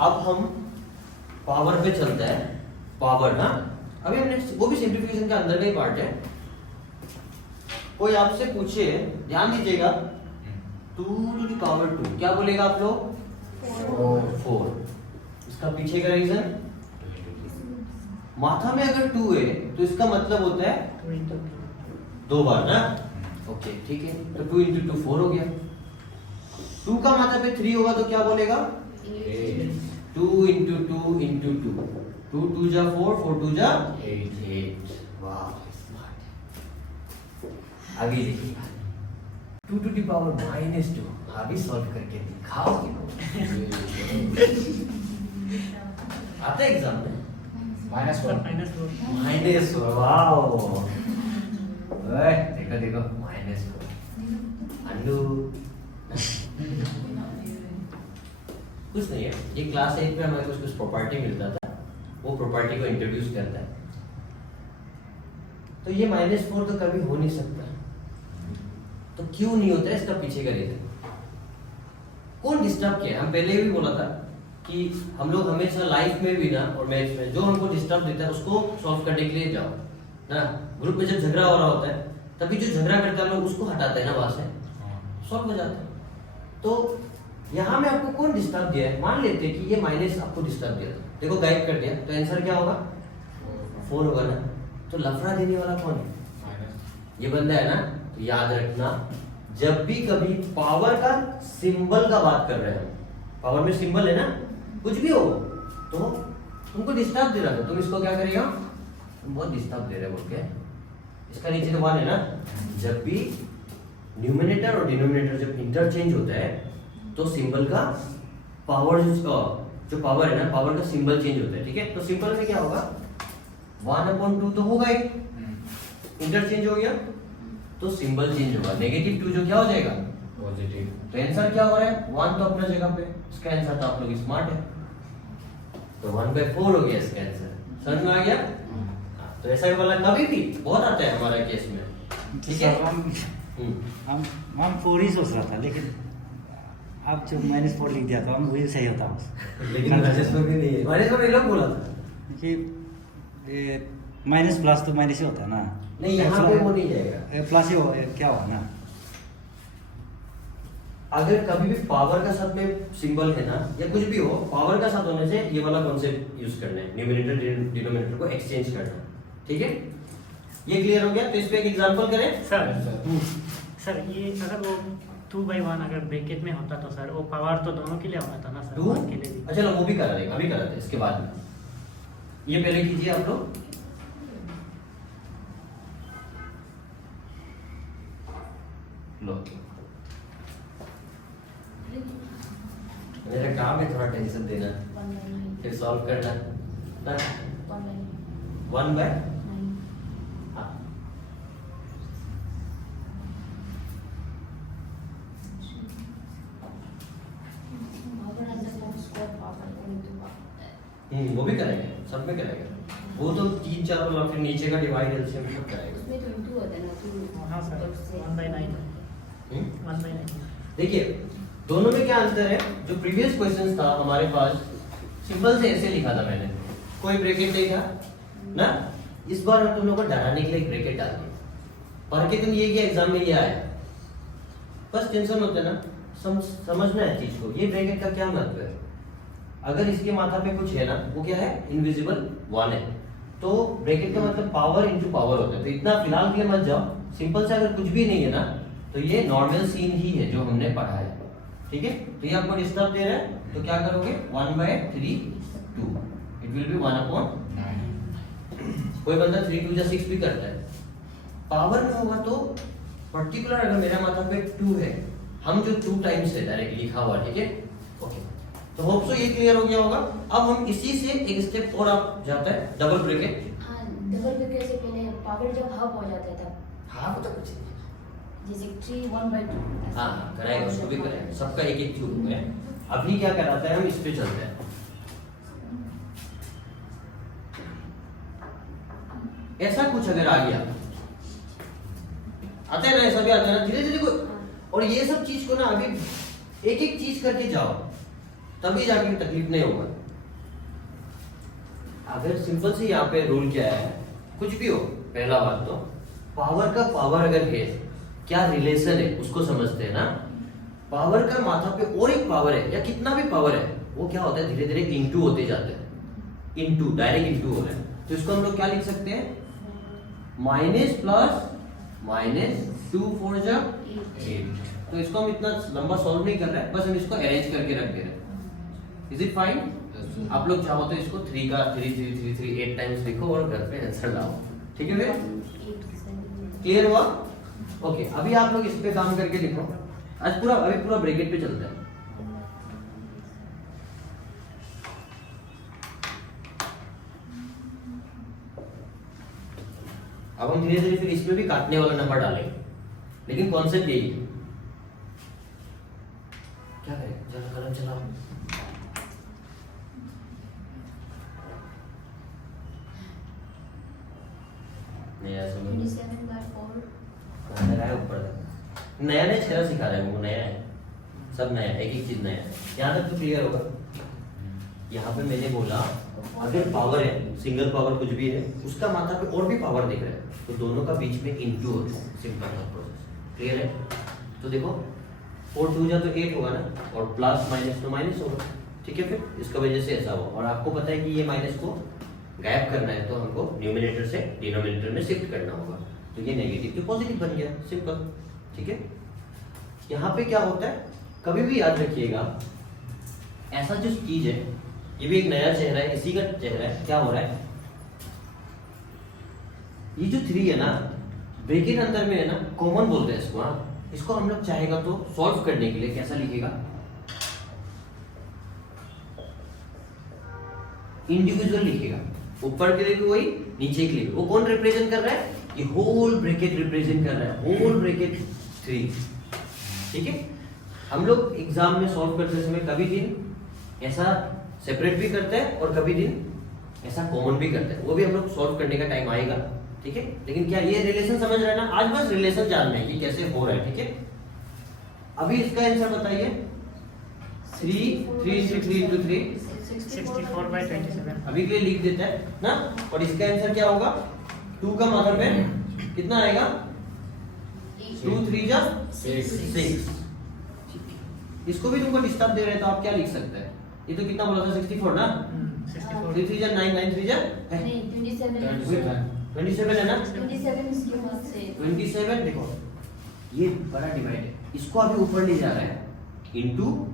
अब हम पावर पे चलते हैं. पावर हाँ अभी हमने वो भी सिंप्लीफिकेशन का अंदर का ही पार्ट है. कोई आपसे पूछे ध्यान दीजिएगा 2 to the power 2 क्या बोलेगा आप लोग 4. इसका पीछे का रीजन माथा में अगर 2 है तो इसका मतलब होता है 2 बार ना. ओके ठीक है तो 2 into 2 4 हो गया. 2 का माथा पे 3 होगा तो क्या बोलेगा 2 into 2 into 2 2 2 जा 4 4 2 जा 8. वाह आगे देखिए 2 to the power -2 अभी सॉल्व करके दिखाओ. आता है एग्जाम में -1 -4 वाओ. देखो देखो -4 अंडू कुछ नहीं है. ये क्लास 8 में हमारे कुछ प्रॉपर्टी मिलता था वो प्रॉपर्टी को इंट्रोड्यूस करता है. तो ये -4 तो कभी हो नहीं सकता. तो क्यों नहीं होता है इसका पीछे का रीजन. कौन डिस्टर्ब किया. हम पहले भी बोला था कि हम लोग हमेशा लाइफ में भी ना और मैथ्स में जो हमको डिस्टर्ब देता है उसको सॉल्व करने के लिए जाओ ना. ग्रुप में जब झगड़ा हो रहा होता है तभी जो झगड़ा करता है लोग उसको हटाते हैं ना वहां से सॉल्व हो जाता है. तो यहाँ में आपको कौन डिस्टर्ब दिया है. मान लेते हैं कि ये माइनस आपको डिस्टर्ब दिया था. देखो गाइड कर दिया तो आंसर क्या होगा 4 होगा ना. तो लफड़ा देने वाला कौन है ये बंदा है ना. तो याद रखना जब भी कभी पावर का सिंबल का बात कर रहे हैं पावर में सिंबल है ना कुछ भी हो तो तुमको डिस्टर्ब दे रहा था तुम इसको क्या करेगा तुम बहुत डिस्टर्ब दे रहे हो बोल के. इसका नीचे तो 1 है ना. जब भी न्यूमरेटर और डिनोमिनेटर जब इंटरचेंज होता है तो सिंबल का पावर जो पावर है ना पावर का सिंबल चेंज होता है. ठीक है तो सिंबल में क्या होगा 1/2 तो होगा ही. इंटरचेंज हो गया तो सिंबल चेंज होगा. -2 जो क्या हो जाएगा पॉजिटिव. तो आंसर क्या हो रहा है 1 तो अपना जगह पे. इसका आंसर तो आप लोग स्मार्ट है. तो 1/4 हो गया इसका आंसर। समझ में आ गया? हाँ, तो ऐसा वाला कभी भी बहुत आता है हमारे केस में, ठीक है? हम 4 ही सोच रहा था, लेकिन आप जो -4 लिख दिया था हम वही सही होता बस। लेकिन राजेश्वर भी नहीं है, राजेश्वर लोग बोला था कि ये माइनस प्लस तो माइनस ही होता है ना। नहीं, यहाँ पे वो नहीं जाएगा। प्लस ही हो, क्या हुआ ना, अगर कभी भी पावर का साथ में सिंबल है ना या कुछ भी हो, पावर का साथ होने से ये वाला कॉन्सेप्ट यूज करना है, न्यूमरेटर डिनोमिनेटर को एक्सचेंज करना, ठीक है? ये क्लियर हो गया? तो इस पे एक एग्जांपल करें सर Yes, सर ये अगर वो 2/1 अगर ब्रैकेट में होता तो सर वो पावर तो दोनों के लिए होना था ना सर, 2। one के लिए भी। अच्छा, वो भी करा देगा, अभी करा दे इसके बाद में। ये पहले कीजिए आप लोग। लो, मेरा काम है थोड़ा टेंशन देना, फिर सॉल्व करना ना। 1/9। हाँ, वो भी करेंगे, सब में करेंगे। वो तो 3-4 वाला, फिर नीचे का डिवाइड एलसीएम सब करेगा। हाँ सर 1/9 हम्म? 1/9। देखिए दोनों में क्या अंतर है? जो प्रीवियस क्वेश्चन था हमारे पास, सिंपल से ऐसे लिखा था मैंने, कोई ब्रैकेट नहीं था ना। इस बार हम तुम लोगों को डराने के लिए एक ब्रैकेट डाल दी, पढ़ के तुम ये किया, एग्जाम में ये आया, बस टेंशन होता है ना। समझना है चीज को, ये ब्रैकेट का क्या महत्व है। अगर इसके माथा पे कुछ है ना, वो क्या है? इनविजिबल 1 है। तो ब्रैकेट का मतलब पावर इनटू पावर होता है। तो इतना फिलहाल के लिए मत जाओ, सिंपल से अगर कुछ भी नहीं है ना, तो ये नॉर्मल सीन ही है जो हमने पढ़ा है, ठीक है? तो ये आपको डिस्टर्ब दे रहा है, तो क्या करोगे? 1/3 2, इट विल बी 1/9। कोई बंदा 3 2 6 भी करता है। पावर में होगा तो पर्टिकुलर, अगर मेरा माथा पे 2 है, हम जो 2 टाइम्स है डायरेक्ट लिखा हुआ, ठीक है? ओके, तो होप सो ये क्लियर हो गया होगा। अब हम इसी से एक स्टेप और आप जाता है, डबल ब्रैकेट। डबल ब्रैकेट से पहले पावर जब हाफ हो जाता था, हाँ वो तो कुछ नहीं। जैसे 3 1/2। हाँ कराएगा, उसको भी कराएगा, सबका एक एक चूक है। अभी क्या कराता है, हम इस पे चलते हैं। ऐसा कुछ अगर आ गया, आता है ना, ऐसा भी आता है ना, धीरे धीरे कोई, और ये सब चीज को ना अभी एक एक चीज करके जाओ, तभी जाके तकलीफ नहीं होगा। अगर सिंपल से यहाँ पे रूल क्या है, कुछ भी हो, पहला बात तो पावर का पावर अगर है, क्या रिलेशन है उसको समझते हैं ना। पावर का माथा पे और एक पावर है, या कितना भी पावर है, वो क्या होता है, धीरे धीरे इंटू होते जाते हैं। इंटू, डायरेक्ट इंटू हो रहा है, तो इसको हम लोग क्या लिख सकते हैं? माइनस प्लस माइनस 2 4 जा 8। तो इसको हम इतना लंबा सॉल्व नहीं कर रहे हैं, बस हम इसको अरेंज करके रख दे रहे हैं। Is it fine? आप लोग चाहो तो इसको 3 का 3 3 3 3 8 टाइम्स लिखो और घर पे आंसर लाओ, ठीक है भैया? क्लियर हुआ? ओके, अभी आप लोग इस पे काम करके लिखो। आज पूरा, अभी पूरा ब्रैकेट पे चलता है। अब हम धीरे धीरे फिर इसमें भी काटने वाला नंबर डालेंगे, लेकिन कॉन्सेप्ट यही है। क्या करें, जरा कलम चलाओ। नया समझ 27/4। नया है ऊपर तक, नया नया चेहरा सिखा रहा है वो, नया है, सब नया है, एक एक चीज नया है। यहाँ तक तो क्लियर होगा। यहाँ पे मैंने बोला अगर पावर है, सिंगल पावर कुछ भी है, उसका माथा पे और भी पावर दिख रहा है, तो दोनों का बीच में इंटू होता है, सिंपल सा प्रोसेस। क्लियर है? तो देखो 4 2 जा तो 8 होगा ना, और प्लस माइनस तो माइनस होगा, ठीक है? फिर इसका वजह से ऐसा होगा। और आपको पता है कि ये माइनस को गायब करना है, तो हमको न्यूमिनेटर से डिनोमिनेटर में शिफ्ट करना होगा। तो ये नेगेटिव तो पॉजिटिव बन गया, सिंपल, ठीक है? यहाँ पे क्या होता है, कभी भी याद रखिएगा, ऐसा जो चीज है, ये भी एक नया चेहरा है, इसी का चेहरा है। क्या हो रहा है, ये जो 3 है ना, ब्रैकेट अंदर में है ना, कॉमन बोलते हैं इसको। हाँ, इसको हम लोग चाहेगा तो सॉल्व करने के लिए कैसा लिखेगा, इंडिविजुअल लिखेगा। ऊपर के लिए भी वही, नीचे के लिए। वो कौन रिप्रेजेंट कर रहा है? ये होल ब्रैकेट रिप्रेजेंट कर रहा है, होल ब्रैकेट 3, ठीक है? हम लोग एग्जाम में सॉल्व करते समय कभी भी ऐसा सेपरेट भी करते हैं और कभी दिन ऐसा कॉमन भी करते हैं, वो भी हम लोग सॉल्व करने का टाइम आएगा, ठीक है। लेकिन क्या ये रिलेशन समझ रहे हैं ना, आज बस रिलेशन जानना है कि कैसे हो रहा है, ठीक है। अभी इसका आंसर बताइए, 3 64/27 अभी के लिए लिख देते हैं ना, और इसका आंसर क्या होगा, 2 का मतलब है कितना आएगा, 2 3 जा 6। इसको भी तुमको डिस्टर्ब दे रहे हैं तो आप क्या लिख सकते हैं, ये तो कितना बोला था 64 ना, 3 3 जा 9 9 3 जा नहीं 27 27 है ना, 27 इसके बाद से 27। देखो ये बड़ा डिवाइड है, इसको अभी ऊपर ले जा रहा है इनटू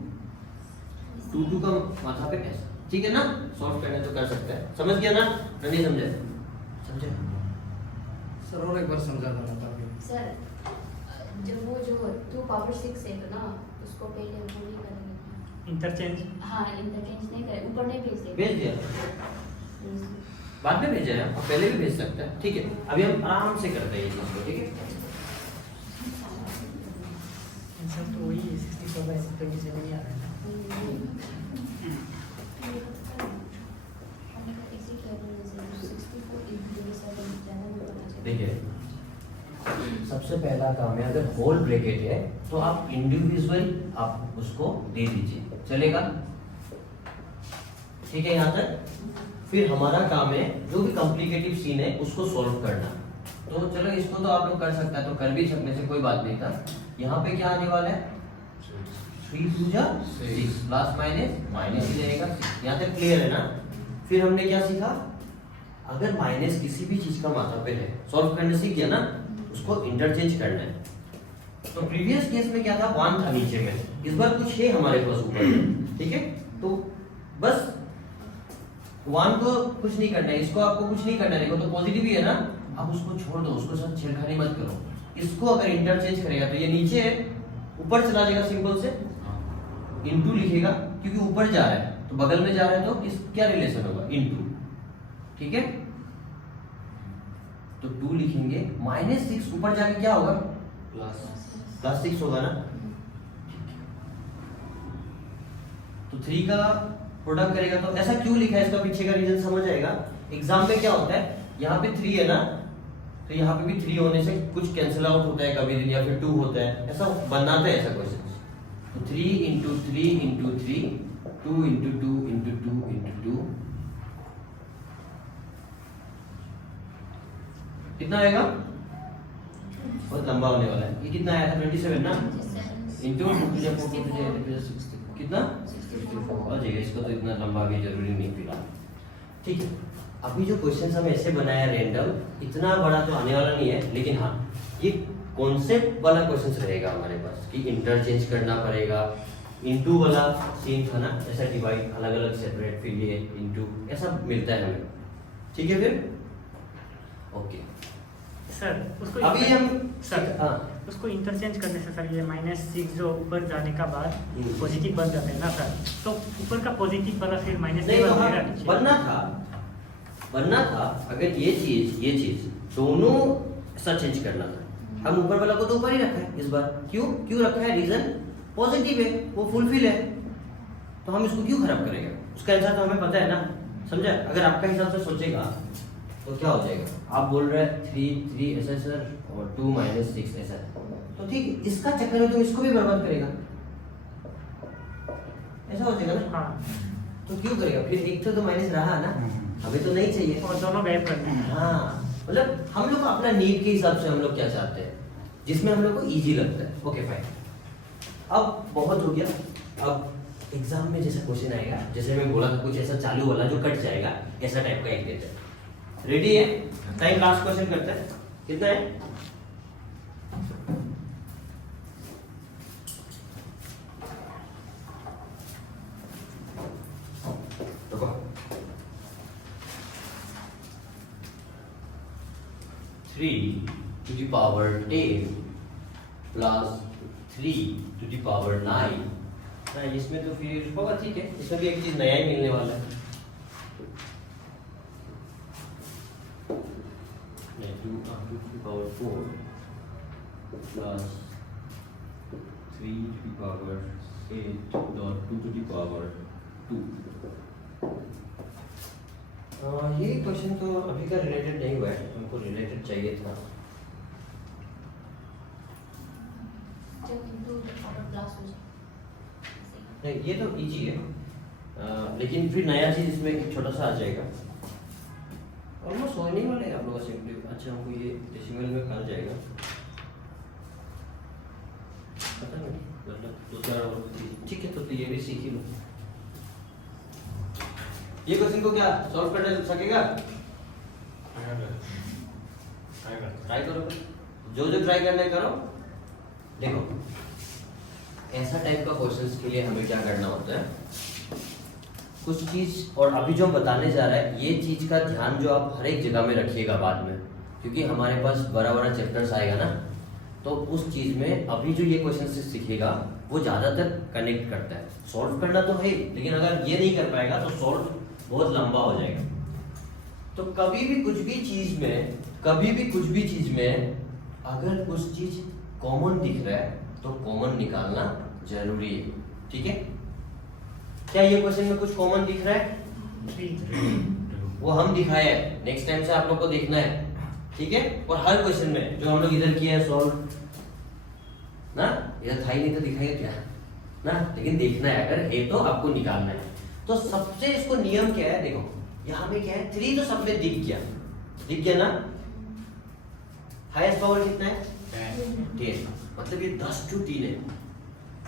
2 का माथा पे ऐसा, ठीक है ना। सॉल्व करना तो कर सकते हैं, समझ गया ना, नहीं समझे, समझे सर और एक बार समझा देना ताकि सर जब वो जो 2 पावर 6 है ना, उसको पहले वो नहीं करेंगे, इंटरचेंज हाँ इंटरचेंज नहीं करें, ऊपर नहीं भेज देंगे, भेज दिया, बाद में भेजा है, आप पहले भी भेज सकते हैं, ठीक है। अभी हम आराम से करते हैं ये चीज को, ठीक है। आंसर तो वही 64/27 ही आ रहा है ना। देखिए सबसे पहला काम है, अगर होल ब्रैकेट है तो आप इंडिविजुअल आप उसको दे दीजिए, चलेगा, ठीक है यहाँ तक। फिर हमारा काम है जो भी कॉम्प्लिकेटिव सीन है उसको सॉल्व करना, तो चलो इसको तो आप लोग कर सकते हैं, तो कर भी सकने से कोई बात नहीं था। यहाँ पे क्या आने वाला है, 3 2 जा 6 प्लस माइनस ही रहेगा, यहाँ तक क्लियर है ना। फिर हमने क्या सीखा, अगर माइनस किसी भी चीज का मात्रा पे है, सॉल्व करने सीख गया ना, उसको इंटरचेंज करना है। तो प्रीवियस केस में क्या था, 1 था नीचे में, इस बार कुछ है हमारे पास ऊपर में, ठीक है। तो बस 1 को कुछ नहीं करना है, इसको आपको कुछ नहीं करना है, देखो तो पॉजिटिव ही है ना, आप उसको छोड़ दो, उसको साथ छेड़खानी मत करो। इसको अगर इंटरचेंज करेगा तो ये नीचे है, ऊपर चला जाएगा, सिंपल से इनटू लिखेगा, क्योंकि ऊपर जा रहा है तो बगल में जा रहा है, तो इस क्या रिलेशन होगा, इनटू, ठीक है। तो 2 लिखेंगे, -6 ऊपर जाके क्या होगा, प्लस 6 होगा ना। तो 3 का प्रोडक्ट करेगा, तो ऐसा क्यों लिखा है, इसका पीछे का रीजन समझ आएगा। एग्जाम में क्या होता है, यहाँ पे 3 है ना, तो यहाँ पे भी 3 होने से कुछ कैंसिल आउट होता है कभी दिन, या फिर 2 होता है, ऐसा बनाता है ऐसा क्वेश्चन। तो 3 into 3 into 3, 2 into 2 into 2 into 2, कितना आएगा, बहुत लंबा होने वाला है। ये कितना आया था, 27 ना, इंटू कितना, आ जाएगा। इसको तो इतना लंबा भी जरूरी नहीं फिलहाल, ठीक है। अभी जो क्वेश्चन हम ऐसे बनाया रैंडम, इतना बड़ा तो आने वाला नहीं है, लेकिन हाँ ये कॉन्सेप्ट वाला क्वेश्चन रहेगा हमारे पास कि इंटरचेंज करना पड़ेगा। इनटू वाला सीन था ना, ऐसा डिवाइड अलग अलग सेपरेट, फिर ये इनटू, ऐसा मिलता है हमें, ठीक है। फिर ओके सर उसको अभी हम सर हाँ उसको इंटरचेंज करने से सर ये -6 जो ऊपर जाने का बाद हम्म। पॉजिटिव बन जाता है ना सर, तो ऊपर का पॉजिटिव वाला फिर माइनस नहीं, तो बनेगा हाँ, नीचे। बनना था अगर ये चीज दोनों ऐसा चेंज करना था। हम ऊपर वाला को तो ऊपर ही रखा है इस बार, क्यों रखा है, रीजन पॉजिटिव है, वो फुलफिल है, तो हम इसको क्यों खराब करेंगे। उसका आंसर तो हमें पता है ना, समझा। अगर आपका हिसाब से सोचेगा तो क्या हो जाएगा, आप बोल रहे हैं 3 ऐसा सर, और 2 - 6 ऐसा, तो ठीक, इसका चक्कर में तुम इसको भी बर्बाद करेगा, ऐसा हो जाएगा ना। हाँ, तो क्यों करेगा, फिर एक तो माइनस रहा ना, अभी तो नहीं चाहिए। और दोनों गायब करने हैं। हाँ, मतलब हम लोग अपना नीड के हिसाब से हम लोग क्या चाहते हैं, जिसमें हम लोग को इजी लगता है। ओके फाइन, अब बहुत हो गया। अब एग्जाम में जैसा क्वेश्चन आएगा, जैसे मैं बोला था कुछ ऐसा चालू वाला जो कट जाएगा, ऐसा टाइप का एक देते हैं। रेडी है, टाइम लास्ट क्वेश्चन करते हैं, कितना है, देखो 3 to the power 10 plus 3 to the power 9। हाँ, इसमें तो फिर होगा, ठीक है, इसमें भी एक चीज नया ही मिलने वाला है। 2 to the power 4 plus 3 to the power 8 dot 2 to the power 2। ये क्वेश्चन तो अभी का रिलेटेड नहीं हुआ है, हमको रिलेटेड चाहिए था। जब इंटू और प्लस हो जाए नहीं ये तो इजी है, लेकिन फिर नया चीज इसमें एक छोटा सा आ जाएगा। ऑलमोस्ट होने ही वाला है आप लोगों से। अच्छा हमको ये डेसिमल में आ जाएगा, पता नहीं मतलब 2-4 और चीज। ठीक है तो ये भी सीख ही लो। ये क्वेश्चन को क्या सॉल्व कर सकेगा? ट्राई करो, जो जो ट्राई करना है करो। देखो ऐसा टाइप का क्वेश्चंस के लिए हमें क्या करना होता है, कुछ चीज, और अभी जो हम बताने जा रहा है ये चीज का ध्यान जो आप हर एक जगह में रखिएगा बाद में, क्योंकि हमारे पास बड़ा बड़ा चैप्टर्स आएगा ना, तो उस चीज में अभी जो ये क्वेश्चन से सीखेगा वो ज्यादातर कनेक्ट करता है। सॉल्व करना तो है, लेकिन अगर ये नहीं कर पाएगा तो सॉल्व बहुत लंबा हो जाएगा। तो कभी भी कुछ भी चीज में अगर कुछ चीज कॉमन दिख रहा है तो कॉमन निकालना जरूरी है। ठीक है, क्या ये क्वेश्चन में कुछ कॉमन दिख रहा है? वो हम दिखाए हैं, नेक्स्ट टाइम से आप लोग को देखना है। ठीक है, और हर क्वेश्चन में जो हम लोग इधर किया है सॉल्व ना, इधर था ही नहीं तो दिखाएगा क्या ना, लेकिन देखना है, अगर है तो आपको निकालना है। तो सबसे इसको नियम क्या है, देखो यहाँ पे क्या है, 3 तो सब में दिख गया ना। हाईएस्ट पावर कितना है? 10, मतलब ये 10 to 3 है।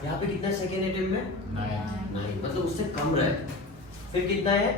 यहाँ पे कितना सेकेंड एटम में? 9, मतलब उससे कम रहा है। फिर कितना है?